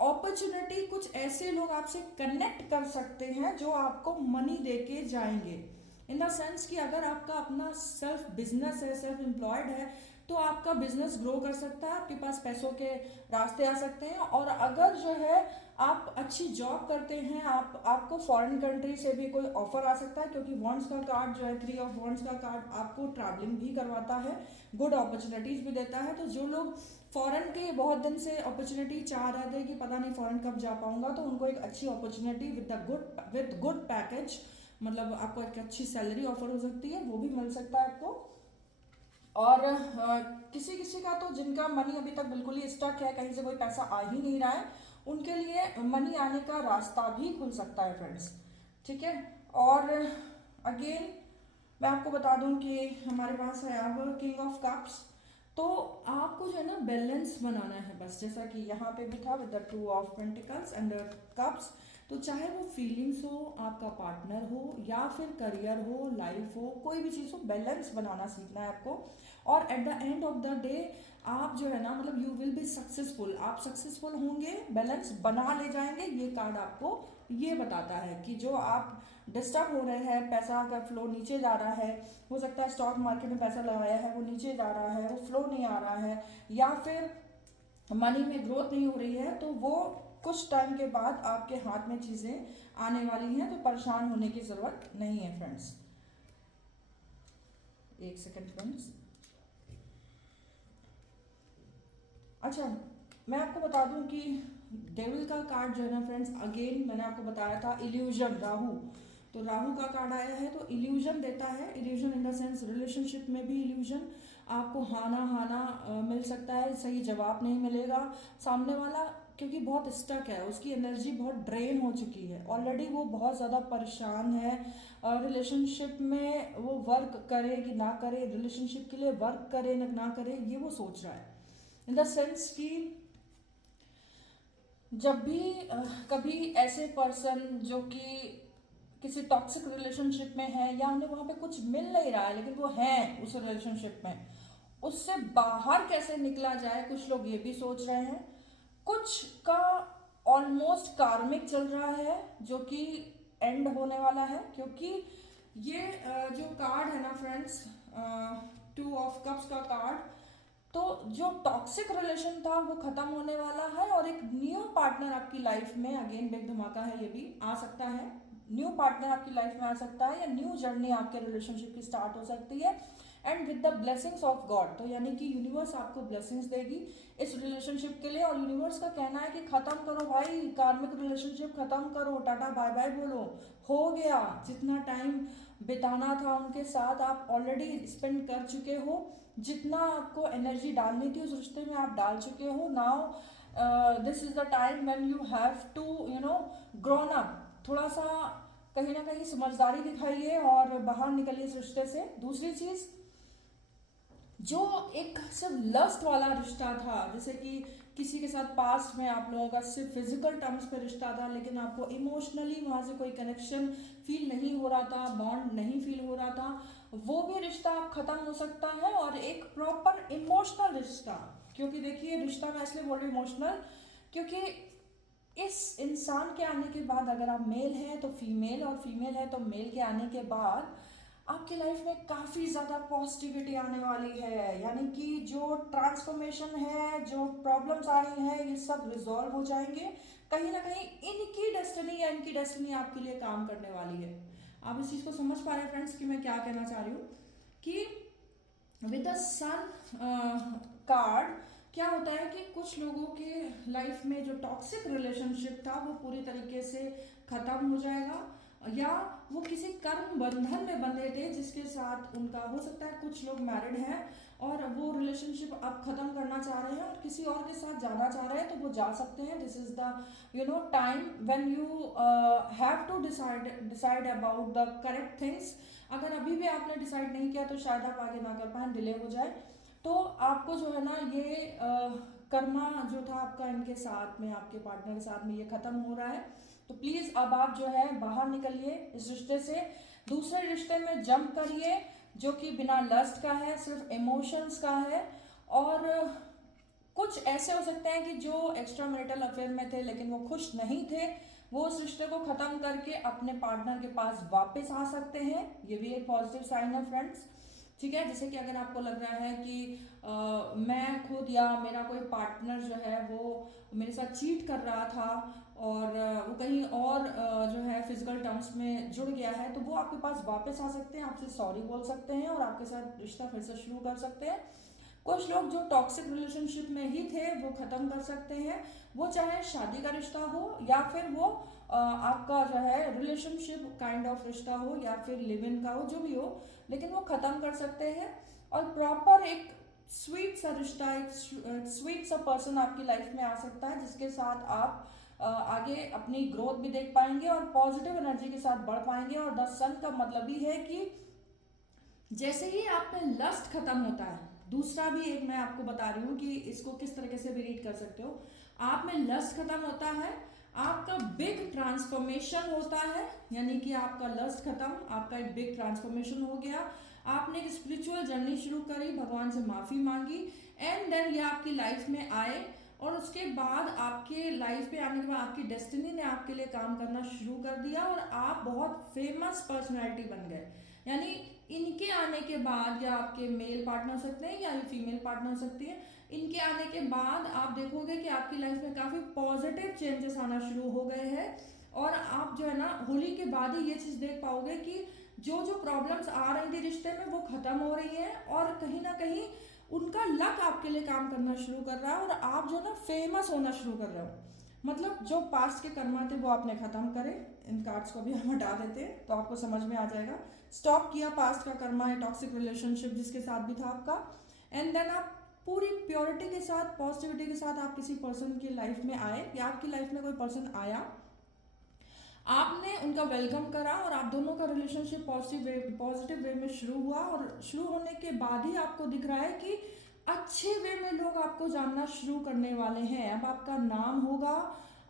अपॉर्चुनिटी, कुछ ऐसे लोग आपसे कनेक्ट कर सकते हैं जो आपको मनी दे के जाएंगे। इन द सेंस कि अगर आपका अपना सेल्फ बिजनेस है, सेल्फ एम्प्लॉयड है, तो आपका बिजनेस ग्रो कर सकता है, आपके पास पैसों के रास्ते आ सकते हैं। और अगर जो है आप अच्छी जॉब करते हैं, आपको फॉरेन कंट्री से भी कोई ऑफर आ सकता है, क्योंकि वॉन्ड्स का कार्ड जो है, 3 ऑफ वॉन्ड्स का कार्ड आपको ट्रैवलिंग भी करवाता है, गुड अपॉर्चुनिटीज़ भी देता है। तो जो लोग फॉरेन के बहुत दिन से अपॉर्चुनिटी चाह रहे थे कि पता नहीं फॉरेन कब जा पाऊंगा, तो उनको एक अच्छी अपॉर्चुनिटी विद गुड पैकेज, मतलब आपको एक अच्छी सैलरी ऑफर हो सकती है, वो भी मिल सकता है आपको। और किसी किसी का तो जिनका मनी अभी तक बिल्कुल ही स्टक है, कहीं से कोई पैसा आ ही नहीं रहा है, उनके लिए मनी आने का रास्ता भी खुल सकता है फ्रेंड्स, ठीक है। और अगेन मैं आपको बता दूं कि हमारे पास है अब किंग ऑफ कप्स। तो आपको जो है ना बैलेंस बनाना है बस, जैसा कि यहाँ पे भी था with the 2 of pentacles and cups. तो चाहे वो फीलिंग्स हो, आपका पार्टनर हो, या फिर करियर हो, लाइफ हो, कोई भी चीज़ हो, बैलेंस बनाना सीखना है आपको। और at the end of the day आप जो है ना, मतलब यू विल बी सक्सेसफुल, आप सक्सेसफुल होंगे, बैलेंस बना ले जाएंगे। ये कार्ड आपको ये बताता है कि जो आप डिस्टर्ब हो रहे हैं, पैसा का फ्लो नीचे जा रहा है, हो सकता है स्टॉक मार्केट में पैसा लगाया है वो नीचे जा रहा है, वो फ्लो नहीं आ रहा है, या फिर मनी में ग्रोथ नहीं हो रही है, तो वो कुछ टाइम के बाद आपके हाथ में चीज़ें आने वाली हैं, तो परेशान होने की ज़रूरत नहीं है फ्रेंड्स। एक सेकेंड फ्रेंड्स। अच्छा, मैं आपको बता दूं कि डेविल का कार्ड जो है ना फ्रेंड्स, अगेन मैंने आपको बताया था इल्यूजन, राहु। तो राहु का कार्ड आया है तो इल्यूजन देता है। Illusion in the sense relationship में भी इल्यूजन, आपको हाना हाना मिल सकता है, सही जवाब नहीं मिलेगा। सामने वाला क्योंकि बहुत स्टक है, उसकी एनर्जी बहुत ड्रेन हो चुकी है ऑलरेडी, वो बहुत ज़्यादा परेशान है। रिलेशनशिप में वो वर्क करे कि ना करे, रिलेशनशिप के लिए वर्क करे ना करे, ये वो सोच रहा है। इन द सेंस कि जब भी कभी ऐसे पर्सन जो कि किसी टॉक्सिक रिलेशनशिप में है या उन्हें वहाँ पे कुछ मिल नहीं रहा है लेकिन वो हैं उस रिलेशनशिप में, उससे बाहर कैसे निकला जाए, कुछ लोग ये भी सोच रहे हैं। कुछ का ऑलमोस्ट कार्मिक चल रहा है जो कि एंड होने वाला है, क्योंकि ये जो कार्ड है ना फ्रेंड्स, 2 ऑफ कप्स का कार्ड, तो जो टॉक्सिक रिलेशन था वो खत्म होने वाला है और एक न्यू पार्टनर आपकी लाइफ में, अगेन बिग धमाका है, ये भी आ सकता है। न्यू पार्टनर आपकी लाइफ में आ सकता है या न्यू जर्नी आपके रिलेशनशिप की स्टार्ट हो सकती है, and with the blessings of God. तो यानी कि यूनिवर्स आपको ब्लेसिंग्स देगी इस रिलेशनशिप के लिए, और यूनिवर्स का कहना है कि खत्म करो भाई, कार्मिक रिलेशनशिप खत्म करो, टाटा बाय बाय बोलो, हो गया। जितना टाइम बिताना था उनके साथ आप ऑलरेडी स्पेंड कर चुके हो, जितना आपको एनर्जी डालनी थी उस रिश्ते में आप डाल चुके हो। Now this is the time when you have to grown up, थोड़ा सा कहीं ना कहीं समझदारी दिखाइए और बाहर निकलिए इस रिश्ते से। दूसरी चीज, जो एक सिर्फ लस्ट वाला रिश्ता था, जैसे कि किसी के साथ पास्ट में आप लोगों का सिर्फ फिजिकल टर्म्स पे रिश्ता था लेकिन आपको इमोशनली वहाँ से कोई कनेक्शन फील नहीं हो रहा था, बॉन्ड नहीं फील हो रहा था, वो भी रिश्ता अब खत्म हो सकता है, और एक प्रॉपर इमोशनल रिश्ता। क्योंकि देखिए रिश्ता मैं इसलिए बोल रही हूँ इमोशनल, क्योंकि इस इंसान के आने के बाद, अगर आप मेल हैं तो फीमेल और फीमेल है तो मेल के आने के बाद आपकी लाइफ में काफ़ी ज़्यादा पॉजिटिविटी आने वाली है। यानी कि जो ट्रांसफॉर्मेशन है, जो प्रॉब्लम्स आ रही हैं, ये सब रिजॉल्व हो जाएंगे। कहीं ना कहीं इनकी डेस्टिनी या इनकी डेस्टिनी आपके लिए काम करने वाली है। आप इस चीज़ को समझ पा रहे हैं फ्रेंड्स कि मैं क्या कहना चाह रही हूँ, कि विद द सन कार्ड क्या होता है कि कुछ लोगों के लाइफ में जो टॉक्सिक रिलेशनशिप था वो पूरी तरीके से खत्म हो जाएगा, या वो किसी कर्म बंधन में बंधे थे जिसके साथ उनका, हो सकता है कुछ लोग मैरिड हैं और वो रिलेशनशिप अब खत्म करना चाह रहे हैं और किसी और के साथ जाना चाह रहे हैं, तो वो जा सकते हैं। This is the time when you have to decide about the correct things. अगर अभी भी आपने डिसाइड नहीं किया तो शायद आप आगे ना कर पाए, डिले हो जाए, तो आपको जो है ना ये कर्मा जो था आपका इनके साथ में, आपके पार्टनर के साथ में, ये खत्म हो रहा है। तो प्लीज़ अब आप जो है बाहर निकलिए इस रिश्ते से, दूसरे रिश्ते में जंप करिए जो कि बिना लस्ट का है, सिर्फ इमोशंस का है। और कुछ ऐसे हो सकते हैं कि जो एक्स्ट्रा मैरिटल अफेयर में थे लेकिन वो खुश नहीं थे, वो उस रिश्ते को ख़त्म करके अपने पार्टनर के पास वापस आ सकते हैं। ये भी एक पॉजिटिव साइन है फ्रेंड्स। ठीक है, जैसे कि अगर आपको लग रहा है कि मैं खुद या मेरा कोई पार्टनर जो है वो मेरे साथ चीट कर रहा था और वो कहीं और जो है फिजिकल टर्म्स में जुड़ गया है, तो वो आपके पास वापस आ सकते हैं, आपसे सॉरी बोल सकते हैं और आपके साथ रिश्ता फिर से शुरू कर सकते हैं। कुछ लोग जो टॉक्सिक रिलेशनशिप में ही थे वो ख़त्म कर सकते हैं, वो चाहे शादी का रिश्ता हो या फिर वो आपका जो है रिलेशनशिप काइंड ऑफ रिश्ता हो या फिर लिव इन का हो, जो भी हो, लेकिन वो ख़त्म कर सकते हैं। और प्रॉपर एक स्वीट सा रिश्ता, एक स्वीट सा पर्सन आपकी लाइफ में आ सकता है जिसके साथ आप आगे अपनी ग्रोथ भी देख पाएंगे और पॉजिटिव एनर्जी के साथ बढ़ पाएंगे। और द सन का मतलब ही है कि जैसे ही आप में लस्ट खत्म होता है, दूसरा भी एक मैं आपको बता रही हूँ कि इसको किस तरीके से भी रीड कर सकते हो। आप में लस्ट खत्म होता है, आपका बिग ट्रांसफॉर्मेशन होता है, यानी कि आपका लस्ट खत्म, आपका एक बिग ट्रांसफॉर्मेशन हो गया, आपने एक स्पिरिचुअल जर्नी शुरू करी, भगवान से माफ़ी मांगी, एंड देन ये आपकी लाइफ में आए, और उसके बाद आपके लाइफ पे आने के बाद आपकी डेस्टिनी ने आपके लिए काम करना शुरू कर दिया और आप बहुत फेमस पर्सनैलिटी बन गए। यानी इनके आने के बाद, या आपके मेल पार्टनर हो सकते हैं या फीमेल पार्टनर हो सकती है, इनके आने के बाद आप देखोगे कि आपकी लाइफ में काफ़ी पॉजिटिव चेंजेस आना शुरू हो गए हैं, और आप जो है ना होली के बाद ही ये चीज़ देख पाओगे कि जो जो प्रॉब्लम्स आ रही थी रिश्ते में वो ख़त्म हो रही हैं, और कहीं ना कहीं उनका लक आपके लिए काम करना शुरू कर रहा है और आप जो ना फेमस होना शुरू कर रहे हो। मतलब जो पास्ट के कर्मा थे वो आपने ख़त्म करे, इन कार्ड्स को भी हम हटा देते हैं तो आपको समझ में आ जाएगा। स्टॉप किया पास्ट का कर्मा, या टॉक्सिक रिलेशनशिप जिसके साथ भी था आपका, एंड देन आप पूरी प्योरिटी के साथ, पॉजिटिविटी के साथ आप किसी पर्सन की लाइफ में आए, या आपकी लाइफ में कोई पर्सन आया, आपने उनका वेलकम करा और आप दोनों का रिलेशनशिप पॉजिटिव वे में शुरू हुआ, और शुरू होने के बाद ही आपको दिख रहा है कि अच्छे वे में लोग आपको जानना शुरू करने वाले हैं। अब आपका नाम होगा,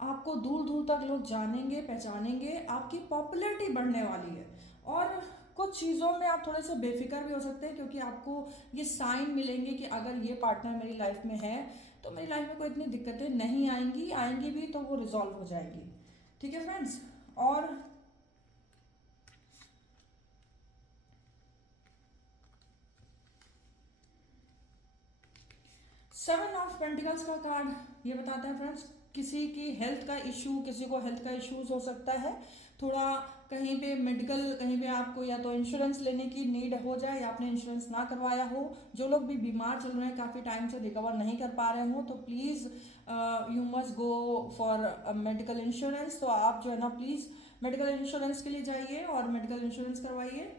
आपको दूर दूर तक लोग जानेंगे, पहचानेंगे, आपकी पॉपुलैरिटी बढ़ने वाली है। और कुछ चीज़ों में आप थोड़े से बेफिक्र भी हो सकते हैं, क्योंकि आपको ये साइन मिलेंगे कि अगर ये पार्टनर मेरी लाइफ में है तो मेरी लाइफ में कोई इतनी दिक्कतें नहीं आएंगी, आएंगी भी तो वो रिजॉल्व हो जाएंगी। ठीक है फ्रेंड्स। और सेवन ऑफ पेंटिकल्स का कार्ड ये बताता है फ्रेंड्स, किसी की हेल्थ का इशू, किसी को हेल्थ का इश्यूज हो सकता है, थोड़ा कहीं पे मेडिकल, कहीं पे आपको या तो इंश्योरेंस लेने की नीड हो जाए या आपने इंश्योरेंस ना करवाया हो। जो लोग भी बीमार चल रहे हैं, काफ़ी टाइम से रिकवर नहीं कर पा रहे हो, तो please you must go for medical insurance. तो आप जो है ना प्लीज़ मेडिकल इंश्योरेंस के लिए जाइए और मेडिकल इंश्योरेंस करवाइए।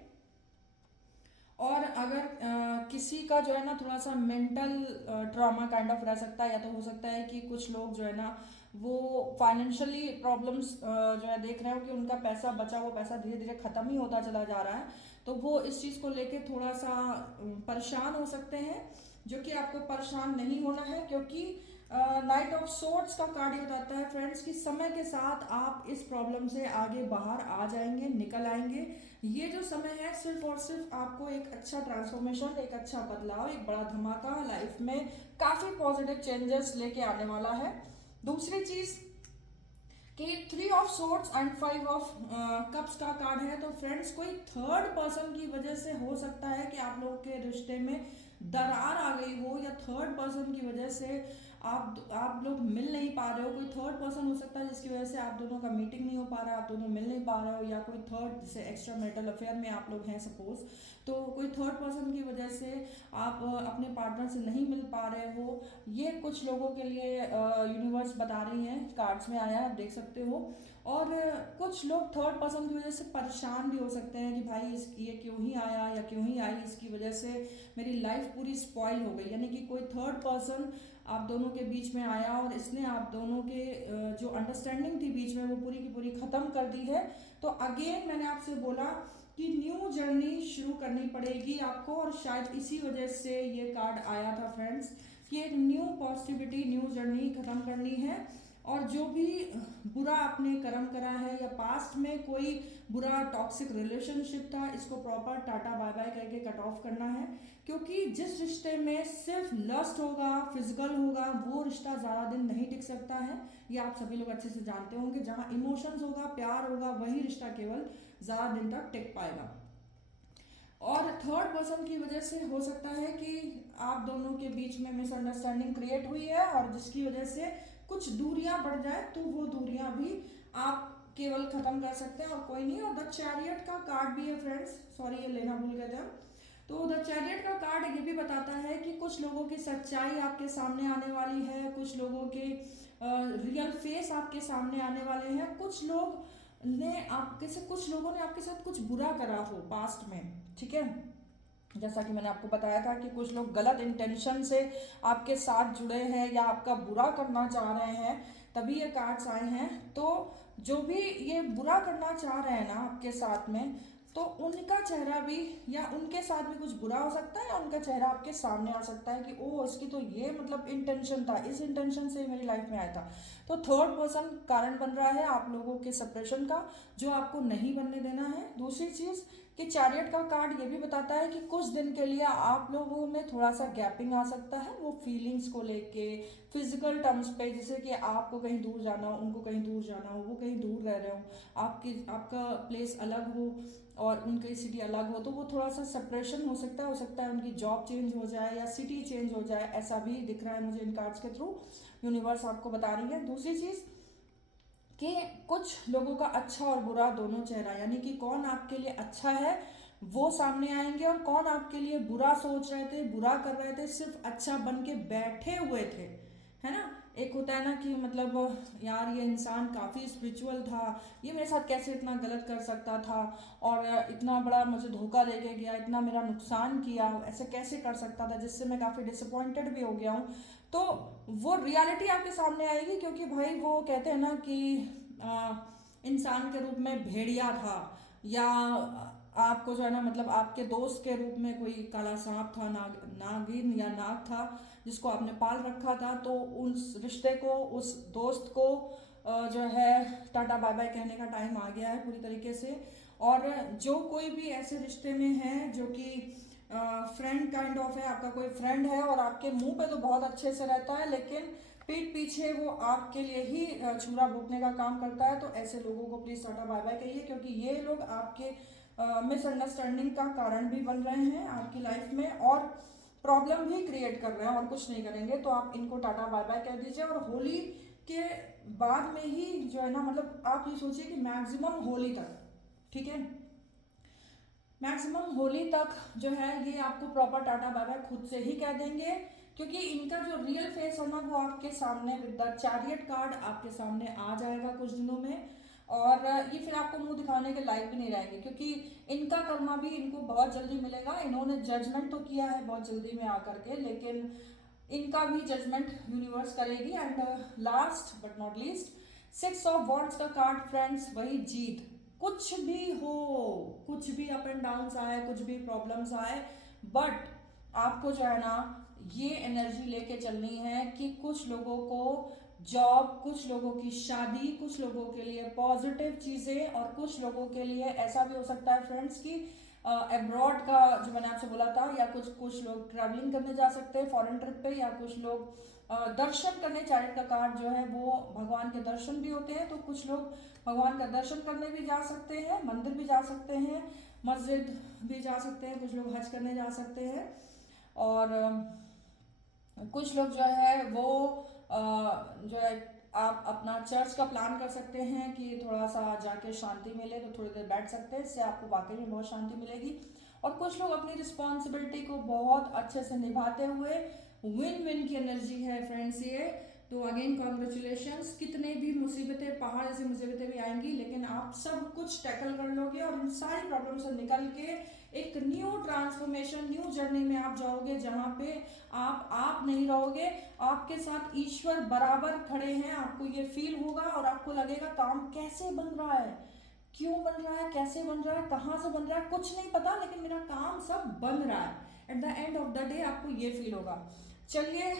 और अगर किसी का जो है ना थोड़ा सा मेंटल ट्रॉमा काइंड ऑफ रह सकता है, या तो हो सकता है कि कुछ लोग जो है ना वो फाइनेंशियली प्रॉब्लम्स जो है देख रहे हो कि उनका पैसा, बचा हुआ पैसा धीरे धीरे ख़त्म ही होता चला जा रहा है, तो वो इस चीज़ को लेके थोड़ा सा परेशान हो सकते हैं। जो कि आपको परेशान नहीं होना है, क्योंकि नाइट ऑफ सोर्ड्स का कार्ड ये बताता है फ्रेंड्स कि समय के साथ आप इस प्रॉब्लम से आगे बाहर आ जाएंगे, निकल आएंगे। ये जो समय है सिर्फ और सिर्फ आपको एक अच्छा ट्रांसफॉर्मेशन, एक अच्छा बदलाव, एक बड़ा धमाका लाइफ में काफ़ी पॉजिटिव चेंजेस लेके आने वाला है। दूसरी चीज़ कि 3 of swords and 5 of cups का कार्ड है, तो फ्रेंड्स कोई थर्ड पर्सन की वजह से हो सकता है कि आप लोगों के रिश्ते में दरार आ गई हो, या थर्ड पर्सन की वजह से आप लोग मिल नहीं पा रहे हो। कोई थर्ड पर्सन हो सकता है जिसकी वजह से आप दोनों का मीटिंग नहीं हो पा रहा, आप दोनों मिल नहीं पा रहे हो, या कोई थर्ड, जैसे एक्स्ट्रा मैरिटल अफेयर में आप लोग हैं सपोज, तो कोई थर्ड पर्सन की वजह से आप अपने पार्टनर से नहीं मिल पा रहे हो। ये कुछ लोगों के लिए यूनिवर्स बता रही हैं, कार्ड्स में आया है, आप देख सकते हो। और कुछ लोग थर्ड पर्सन की वजह से परेशान भी हो सकते हैं कि भाई ये क्यों ही आया या क्यों ही आई, इसकी वजह से मेरी लाइफ पूरी स्पॉइल हो गई। यानी कि कोई थर्ड पर्सन आप दोनों के बीच में आया और इसने आप दोनों के जो अंडरस्टैंडिंग थी बीच में वो पूरी की पूरी ख़त्म कर दी है। तो अगेन मैंने आपसे बोला कि न्यू जर्नी शुरू करनी पड़ेगी आपको, और शायद इसी वजह से ये कार्ड आया था फ्रेंड्स कि एक न्यू पॉजिटिविटी, न्यू जर्नी ख़त्म करनी है। और जो भी बुरा आपने कर्म करा है, या पास्ट में कोई बुरा टॉक्सिक रिलेशनशिप था, इसको प्रॉपर टाटा बाय बाय करके कट ऑफ करना है। क्योंकि जिस रिश्ते में सिर्फ लस्ट होगा, फिजिकल होगा, वो रिश्ता ज़्यादा दिन नहीं टिक सकता है। ये आप सभी लोग अच्छे से जानते होंगे। जहाँ इमोशंस होगा, प्यार होगा, वही रिश्ता केवल ज़्यादा दिन तक टिक पाएगा। और थर्ड पर्सन की वजह से हो सकता है कि आप दोनों के बीच में मिसअंडरस्टैंडिंग क्रिएट हुई है, और जिसकी वजह से कुछ दूरियां बढ़ जाए, तो वो दूरियां भी आप केवल खत्म कर सकते हैं और कोई नहीं। और द चैरियट का कार्ड भी है फ्रेंड्स, सॉरी ये लेना भूल गए थे हम। तो द चैरियट का कार्ड ये भी बताता है कि कुछ लोगों की सच्चाई आपके सामने आने वाली है, कुछ लोगों के रियल फेस आपके सामने आने वाले हैं। कुछ लोगों ने आपके साथ कुछ बुरा करा हो पास्ट में, ठीक है। जैसा कि मैंने आपको बताया था कि कुछ लोग गलत इंटेंशन से आपके साथ जुड़े हैं या आपका बुरा करना चाह रहे हैं, तभी ये कार्ड्स आए हैं। तो जो भी ये बुरा करना चाह रहे हैं ना आपके साथ में, तो उनका चेहरा भी, या उनके साथ भी कुछ बुरा हो सकता है, या उनका चेहरा आपके सामने आ सकता है कि ओ इसकी तो ये मतलब इंटेंशन था, इस इंटेंशन से मेरी लाइफ में आया था। तो थर्ड पर्सन कारण बन रहा है आप लोगों के सेपरेशन का, जो आपको नहीं बनने देना है। दूसरी चीज़ कि चैरियट का कार्ड ये भी बताता है कि कुछ दिन के लिए आप लोगों में थोड़ा सा गैपिंग आ सकता है, वो फीलिंग्स को लेके, फिजिकल टर्म्स पे, जैसे कि आपको कहीं दूर जाना हो, उनको कहीं दूर जाना हो, वो कहीं दूर रह रहे हो, आपका प्लेस अलग हो और उनकी सिटी अलग हो, तो वो थोड़ा सा सेपरेशन हो सकता है उनकी जॉब चेंज हो जाए या सिटी चेंज हो जाए, ऐसा भी दिख रहा है मुझे इन कार्ड्स के थ्रू, यूनिवर्स आपको बता रही है। दूसरी चीज़ कि कुछ लोगों का अच्छा और बुरा दोनों चेहरा, यानी कि कौन आपके लिए अच्छा है वो सामने आएंगे, और कौन आपके लिए बुरा सोच रहे थे, बुरा कर रहे थे, सिर्फ अच्छा बन के बैठे हुए थे, है ना। एक होता है ना कि मतलब यार ये इंसान काफ़ी स्पिरिचुअल था, ये मेरे साथ कैसे इतना गलत कर सकता था, और इतना बड़ा मुझे धोखा दे के गया, इतना मेरा नुकसान किया, ऐसे कैसे कर सकता था, जिससे मैं काफ़ी डिसअपॉइंटेड भी हो गया हूँ। तो वो रियलिटी आपके सामने आएगी, क्योंकि भाई वो कहते हैं ना कि इंसान के रूप में भेड़िया था, या आपको जो है ना मतलब आपके दोस्त के रूप में कोई काला सांप था, नागिन या नाग था जिसको आपने पाल रखा था, तो उस रिश्ते को, उस दोस्त को जो है टाटा बाय बाय कहने का टाइम आ गया है पूरी तरीके से। और जो कोई भी ऐसे रिश्ते में है जो कि फ्रेंड काइंड ऑफ है, आपका कोई फ्रेंड है और आपके मुंह पे तो बहुत अच्छे से रहता है लेकिन पीठ पीछे वो आपके लिए ही छुरा भोंकने का काम करता है, तो ऐसे लोगों को प्लीज़ टाटा बाय बाय कहिए, क्योंकि ये लोग आपके मिसअंडरस्टैंडिंग का कारण भी बन रहे हैं आपकी लाइफ में और प्रॉब्लम भी क्रिएट कर रहे हैं और कुछ नहीं करेंगे। तो आप इनको टाटा बाय बाय कह दीजिए। और होली के बाद में ही जो है ना, मतलब आप ये सोचिए कि मैक्सिमम होली तक, ठीक है, मैक्सिमम होली तक जो है ये आपको प्रॉपर टाटा बाय बाय खुद से ही कह देंगे, क्योंकि इनका जो रियल फेस है ना वो आपके सामने विद द चैरियट कार्ड आपके सामने आ जाएगा कुछ दिनों में। और ये फिर आपको मुंह दिखाने के लायक भी नहीं रहेंगे, क्योंकि इनका कर्मा भी इनको बहुत जल्दी मिलेगा। इन्होंने जजमेंट तो किया है बहुत जल्दी में आकर के, लेकिन इनका भी जजमेंट यूनिवर्स करेगी। And last but not least, 6 of wands का कार्ड फ्रेंड्स, वही जीत। कुछ भी हो, कुछ भी अप एंड डाउन्स आए, कुछ भी प्रॉब्लम्स आए, बट आपको जो है ना ये एनर्जी लेके चलनी है कि कुछ लोगों को जॉब, कुछ लोगों की शादी, कुछ लोगों के लिए पॉजिटिव चीज़ें, और कुछ लोगों के लिए ऐसा भी हो सकता है फ्रेंड्स कि अब्रॉड का जो मैंने आपसे बोला था, या कुछ कुछ लोग ट्रैवलिंग करने जा सकते हैं फॉरेन ट्रिप पे, या कुछ लोग दर्शन करने, चैरिट का कार्ड जो है वो भगवान के दर्शन भी होते हैं, तो कुछ लोग भगवान का दर्शन करने भी जा सकते हैं, मंदिर भी जा सकते हैं, मस्जिद भी जा सकते हैं, कुछ लोग हज करने जा सकते हैं। और कुछ लोग जो है वो जो है आप अपना चर्च का प्लान कर सकते हैं कि थोड़ा सा जाके शांति मिले, तो थोड़ी देर बैठ सकते हैं, इससे आपको वाकई में बहुत शांति मिलेगी। और कुछ लोग अपनी रिस्पॉन्सिबिलिटी को बहुत अच्छे से निभाते हुए, विन विन की एनर्जी है फ्रेंड्स ये। तो अगेन कॉन्ग्रेचुलेशंस। कितने भी मुसीबतें, पहाड़ जैसी मुसीबतें भी आएंगी, लेकिन आप सब कुछ टैकल कर लोगे और इन सारी प्रॉब्लम से निकल के एक न्यू ट्रांसफॉर्मेशन, न्यू जर्नी में आप जाओगे, जहाँ पे आप नहीं रहोगे, आपके साथ ईश्वर बराबर खड़े हैं। आपको ये फील होगा और आपको लगेगा काम कैसे बन रहा है, क्यों बन रहा है, कैसे बन रहा है, कहाँ से बन रहा है, कुछ नहीं पता, लेकिन मेरा काम सब बन रहा है। At the end of the day आपको ये फील होगा। चलिए,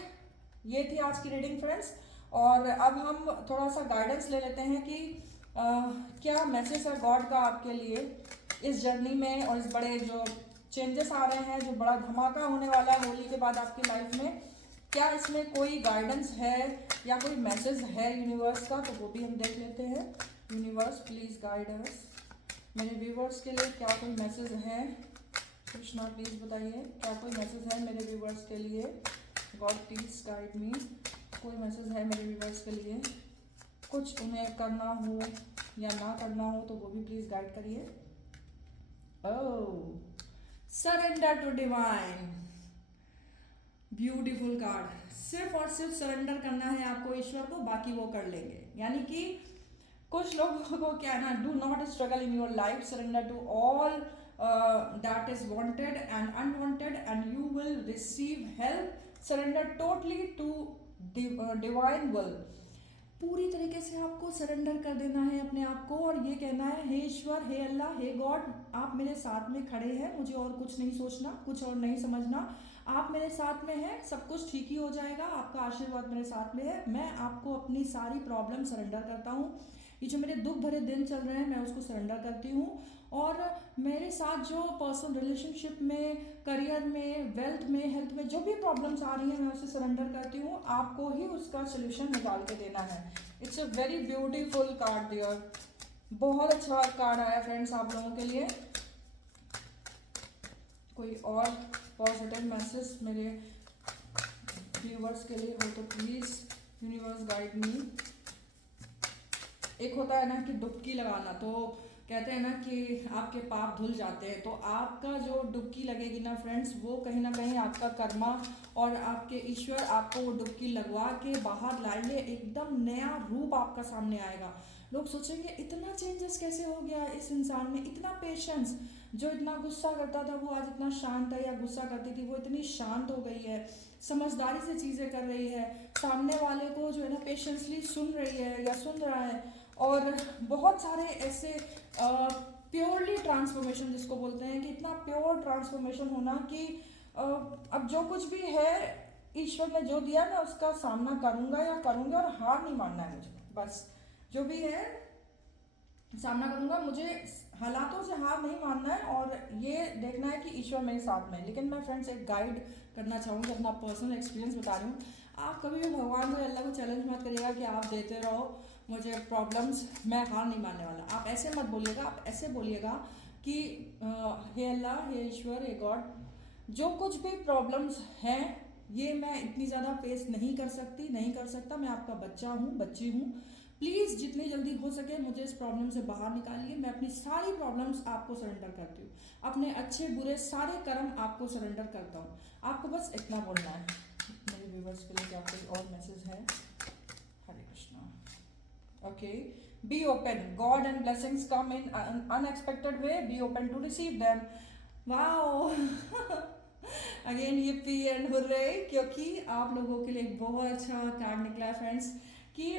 ये थी आज की रीडिंग फ्रेंड्स, और अब हम थोड़ा सा गाइडेंस ले लेते हैं कि क्या मैसेज है गॉड का आपके लिए इस जर्नी में, और इस बड़े जो चेंजेस आ रहे हैं, जो बड़ा धमाका होने वाला है होली के बाद आपकी लाइफ में, क्या इसमें कोई गाइडेंस है या कोई मैसेज है यूनिवर्स का, तो वो भी हम देख लेते हैं। Universe please guide us. मेरे व्यूवर्स के लिए क्या कोई मैसेज है? कृष्णा प्लीज़ बताइए, क्या कोई मैसेज है मेरे व्यूवर्स के लिए? गॉड प्लीज गाइड मी। कोई मैसेज है मेरे व्यूवर्स के लिए? कुछ उन्हें करना हो या ना करना हो तो वो भी प्लीज गाइड करिए। Oh, surrender to divine, beautiful card. सिर्फ और सिर्फ सरेंडर करना है आपको ईश्वर को, बाकी वो कर लेंगे। यानी कि कुछ लोगों को क्या है ना, do not struggle in your life, surrender to all that is wanted and unwanted and you will receive help. Surrender totally to divine will. पूरी तरीके से आपको सरेंडर कर देना है अपने आप को, और ये कहना है, हे ईश्वर, हे अल्लाह, हे गॉड, आप मेरे साथ में खड़े हैं, मुझे और कुछ नहीं सोचना, कुछ और नहीं समझना, आप मेरे साथ में हैं, सब कुछ ठीक ही हो जाएगा, आपका आशीर्वाद मेरे साथ में है। मैं आपको अपनी सारी प्रॉब्लम सरेंडर करता हूँ, ये जो मेरे दुख भरे दिन चल रहे हैं मैं उसको सरेंडर करती हूँ, और मेरे साथ जो पर्सनल रिलेशनशिप में, करियर में, वेल्थ में, हेल्थ में जो भी प्रॉब्लम्स आ रही हैं मैं उसे सरेंडर करती हूँ, आपको ही उसका सोल्यूशन निकाल के देना है। It's a very beautiful card dear, बहुत अच्छा कार्ड आया फ्रेंड्स आप लोगों के लिए। कोई और पॉजिटिव मैसेज मेरे व्यूवर्स के लिए हो तो प्लीज़ यूनिवर्स गाइड मी। एक होता है ना कि डुबकी लगाना, तो कहते हैं ना कि आपके पाप धुल जाते हैं, तो आपका जो डुबकी लगेगी ना फ्रेंड्स, वो कहीं ना कहीं आपका कर्मा और आपके ईश्वर आपको वो डुबकी लगवा के बाहर लाएंगे, एकदम नया रूप आपका सामने आएगा। लोग सोचेंगे इतना चेंजेस कैसे हो गया इस इंसान में, इतना पेशेंस, जो इतना गुस्सा करता था वो आज इतना शांत है, या गुस्सा करती थी वो इतनी शांत हो गई है, समझदारी से चीज़ें कर रही है, सामने वाले को जो है ना पेशेंसली सुन रही है या सुन रहा है, और बहुत सारे ऐसे प्योरली ट्रांसफॉर्मेशन जिसको बोलते हैं, कि इतना प्योर ट्रांसफॉर्मेशन होना कि अब जो कुछ भी है ईश्वर ने जो दिया मैं उसका सामना करूंगा या करूंगी, और हार नहीं मानना है मुझे, बस जो भी है सामना करूंगा। मुझे हालातों से हार नहीं मानना है और ये देखना है कि ईश्वर मेरे साथ में है। लेकिन मैं फ्रेंड्स एक गाइड करना चाहूँगी, अपना पर्सनल एक्सपीरियंस बता रही हूँ। आप कभी भी भगवान को, अल्लाह को चैलेंज मत करिएगा कि आप देते रहो मुझे प्रॉब्लम्स, मैं हार नहीं मानने वाला। आप ऐसे मत बोलिएगा, आप ऐसे बोलिएगा कि हे अल्लाह, हे ईश्वर, हे गॉड, जो कुछ भी प्रॉब्लम्स हैं ये मैं इतनी ज़्यादा फेस नहीं कर सकती, नहीं कर सकता। मैं आपका बच्चा हूँ, बच्ची हूँ। प्लीज़ जितनी जल्दी हो सके मुझे इस प्रॉब्लम से बाहर निकालिए। मैं अपनी सारी प्रॉब्लम्स आपको सरेंडर करती हूँ, अपने अच्छे बुरे सारे कर्म आपको सरेंडर करता हूँ। आपको बस इतना बोलना है। मेरे व्यूवर्स के लिए क्या कोई और मैसेज है? Hare Krishna. Okay, be open, god and blessings come in unexpected way, be open to receive them. Wow again yippee and hurray, क्योंकि आप लोगों के लिए एक बहुत अच्छा कार्ड निकला है फ्रेंड्स कि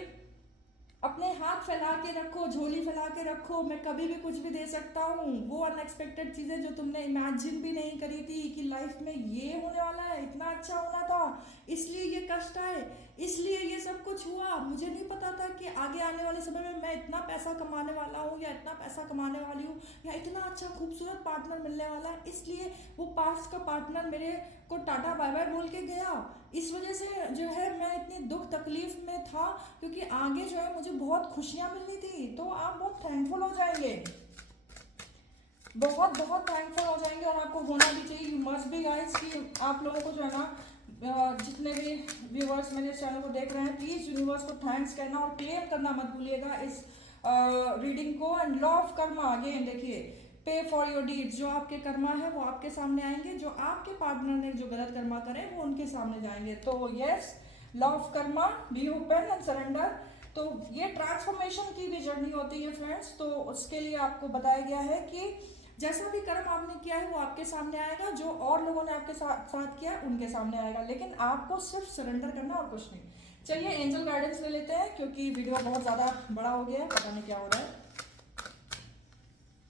अपने हाथ फैला के रखो, झोली फैला के रखो, मैं कभी भी कुछ भी दे सकता हूँ। वो अनएक्सपेक्टेड चीज़ें जो तुमने इमेजिन भी नहीं करी थी कि लाइफ में ये होने वाला है, इतना अच्छा होना था, इसलिए ये कष्ट आए, इसलिए ये सब कुछ हुआ। मुझे नहीं पता था कि आगे आने वाले समय में मैं इतना पैसा कमाने वाला हूँ या इतना पैसा कमाने वाली हूँ या इतना अच्छा खूबसूरत पार्टनर मिलने वाला है, इसलिए वो पास्ट का पार्टनर मेरे को टाटा बाय बाय बोल के गया। इस वजह से जो है मैं इतनी दुख तकलीफ में था, क्योंकि आगे जो है मुझे बहुत खुशियां मिलनी थी। तो आप बहुत थैंकफुल हो जाएंगे, बहुत बहुत थैंकफुल हो जाएंगे। और आपको होना भी चाहिए, यू मस्ट बी गाइस, कि आप लोगों को जो है ना, जितने भी व्यूवर्स मेरे चैनल को देख रहे हैं, प्लीज यूनिवर्स को थैंक्स कहना और क्लेम करना मत भूलिएगा इस रीडिंग को। And law of Karma again देखिए, पे फॉर योर डीड्स, जो आपके कर्मा है वो आपके सामने आएंगे, जो आपके पार्टनर ने जो गलत कर्मा करे वो उनके सामने जाएंगे। तो yes, law of Karma, be open and surrender. तो ये ट्रांसफॉर्मेशन की भी जर्नी होती है फ्रेंड्स। तो उसके लिए आपको बताया गया है कि जैसा भी कर्म आपने किया है वो आपके सामने आएगा, जो और लोगों ने आपके साथ किया उनके सामने आएगा, लेकिन आपको सिर्फ सरेंडर करना और कुछ नहीं। चलिए एंजल गाइडेंस ले लेते हैं, क्योंकि वीडियो बहुत ज़्यादा बड़ा हो गया है, पता नहीं क्या हो रहा है।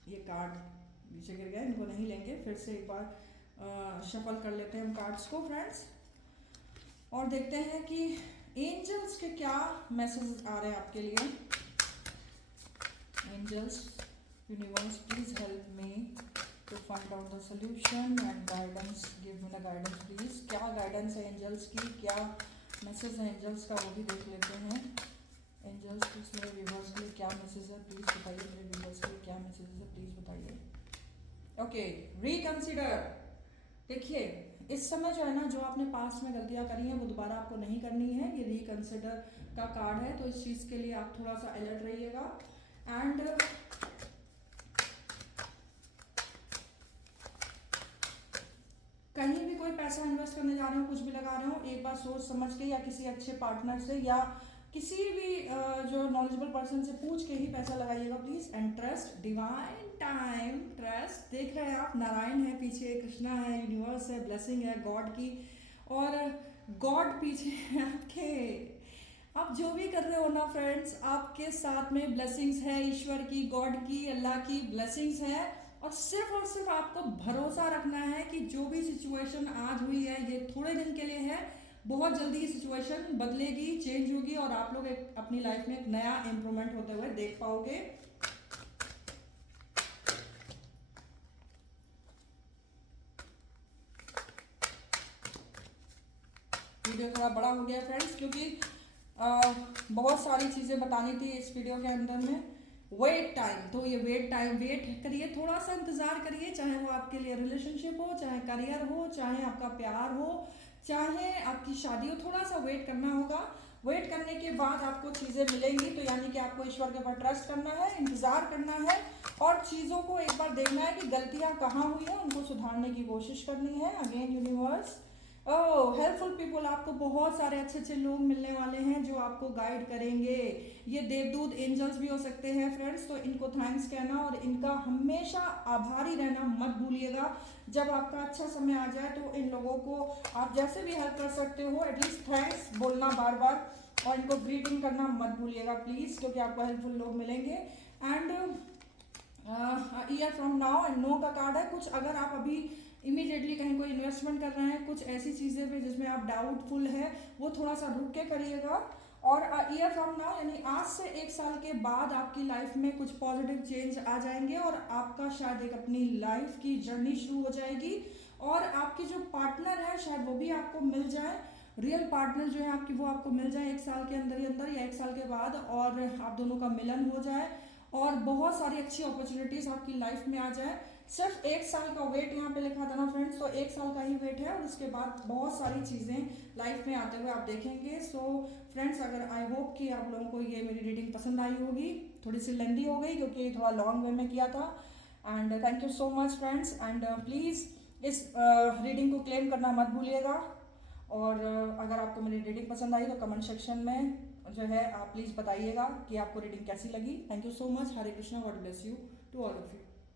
ये कार्ड नीचे गिर गए, इनको नहीं लेंगे, फिर से एक बार शफल कर लेते हैं हम कार्ड्स को फ्रेंड्स, और देखते हैं कि एंजल्स के क्या मैसेज आ रहे हैं आपके लिए। Angels, universe, please help me to find out the solution and guidance, give me the guidance please. क्या गाइडेंस है एंजल्स की, क्या मैसेज है एंजल्स का, वो भी देख लेते हैं। एंजल्स प्लीज मेरे व्यूवर्स के लिए क्या मैसेज है प्लीज बताइए, मेरे व्यूवर्स के लिए क्या मैसेज है प्लीज बताइए। Okay, reconsider. देखिए इस समय जो है ना, जो आपने पास्ट में गलतियां करी हैं वो दोबारा आपको नहीं करनी है। ये रिकंसिडर का कार्ड है, तो इस चीज़ के लिए आप थोड़ा सा अलर्ट रहिएगा। एंड कहीं भी कोई पैसा इन्वेस्ट करने जा रहे हो, कुछ भी लगा रहे हो, एक बार सोच समझ के या किसी अच्छे पार्टनर से या किसी भी जो नॉलेजेबल पर्सन से पूछ के ही पैसा लगाइएगा please. And trust divine time, trust. देख रहे हैं आप, नारायण है पीछे, कृष्णा है, यूनिवर्स है, ब्लेसिंग है गॉड की, और गॉड पीछे है आपके। आप जो भी कर रहे हो ना फ्रेंड्स, आपके साथ में ब्लेसिंग्स है, ईश्वर की, गॉड की, अल्लाह की ब्लेसिंग्स है। और सिर्फ आपको भरोसा रखना है कि जो भी सिचुएशन आज हुई है ये थोड़े दिन के लिए है, बहुत जल्दी ये सिचुएशन बदलेगी, चेंज होगी, और आप लोग अपनी लाइफ में एक नया इंप्रूवमेंट होते हुए देख पाओगे। वीडियो थोड़ा बड़ा हो गया फ्रेंड्स, क्योंकि बहुत सारी चीज़ें बतानी थी इस वीडियो के अंदर में। वेट टाइम, तो ये वेट टाइम, वेट करिए, थोड़ा सा इंतज़ार करिए, चाहे वो आपके लिए रिलेशनशिप हो, चाहे करियर हो, चाहे आपका प्यार हो, चाहे आपकी शादी हो, थोड़ा सा वेट करना होगा। वेट करने के बाद आपको चीज़ें मिलेंगी। तो यानी कि आपको ईश्वर के ऊपर ट्रस्ट करना है, इंतज़ार करना है, और चीज़ों को एक बार देखना है कि गलतियाँ कहाँ हुई हैं, उनको सुधारने की कोशिश करनी है। अगेन यूनिवर्स, ओह हेल्पफुल पीपल, आपको बहुत सारे अच्छे अच्छे लोग मिलने वाले हैं जो आपको गाइड करेंगे। ये देवदूत एंजल्स भी हो सकते हैं फ्रेंड्स, तो इनको थैंक्स कहना और इनका हमेशा आभारी रहना मत भूलिएगा। जब आपका अच्छा समय आ जाए तो इन लोगों को आप जैसे भी हेल्प कर सकते हो, एटलीस्ट थैंक्स बोलना बार बार, और इनको ग्रीटिंग करना मत भूलिएगा प्लीज़, क्योंकि आपको हेल्पफुल लोग मिलेंगे। And year from now, and no का कार्ड है। कुछ अगर आप अभी इमीडिएटली कहीं कोई इन्वेस्टमेंट कर रहे हैं, कुछ ऐसी चीज़ें भी जिसमें आप डाउटफुल है, वो थोड़ा सा रुक के करिएगा। और ईयर फ्रॉम नाउ यानी आज से 1 साल के बाद आपकी लाइफ में कुछ पॉजिटिव चेंज आ जाएंगे और आपका शायद एक अपनी लाइफ की जर्नी शुरू हो जाएगी और आपकी जो पार्टनर है शायद वो भी आपको मिल जाए, रियल पार्टनर जो है आपकी वो आपको मिल जाए 1 साल के अंदर ही अंदर या 1 साल के बाद, और आप दोनों का मिलन हो जाए और बहुत सारी अच्छी अपॉर्चुनिटीज आपकी लाइफ में आ जाए। सिर्फ 1 साल का वेट यहाँ पे लिखा था ना फ्रेंड्स, तो 1 साल का ही वेट है और उसके बाद बहुत सारी चीज़ें लाइफ में आते हुए आप देखेंगे। सो फ्रेंड्स, अगर आई होप कि आप लोगों को ये मेरी रीडिंग पसंद आई होगी। थोड़ी सी लेंदी हो गई क्योंकि थोड़ा लॉन्ग वे में किया था। And thank you so much friends, and please इस रीडिंग को क्लेम करना मत भूलिएगा। और अगर आपको मेरी रीडिंग पसंद आई तो कमेंट सेक्शन में जो है आप प्लीज़ बताइएगा कि आपको रीडिंग कैसी लगी। Thank you so much. Hare Krishna, god bless you to all of you.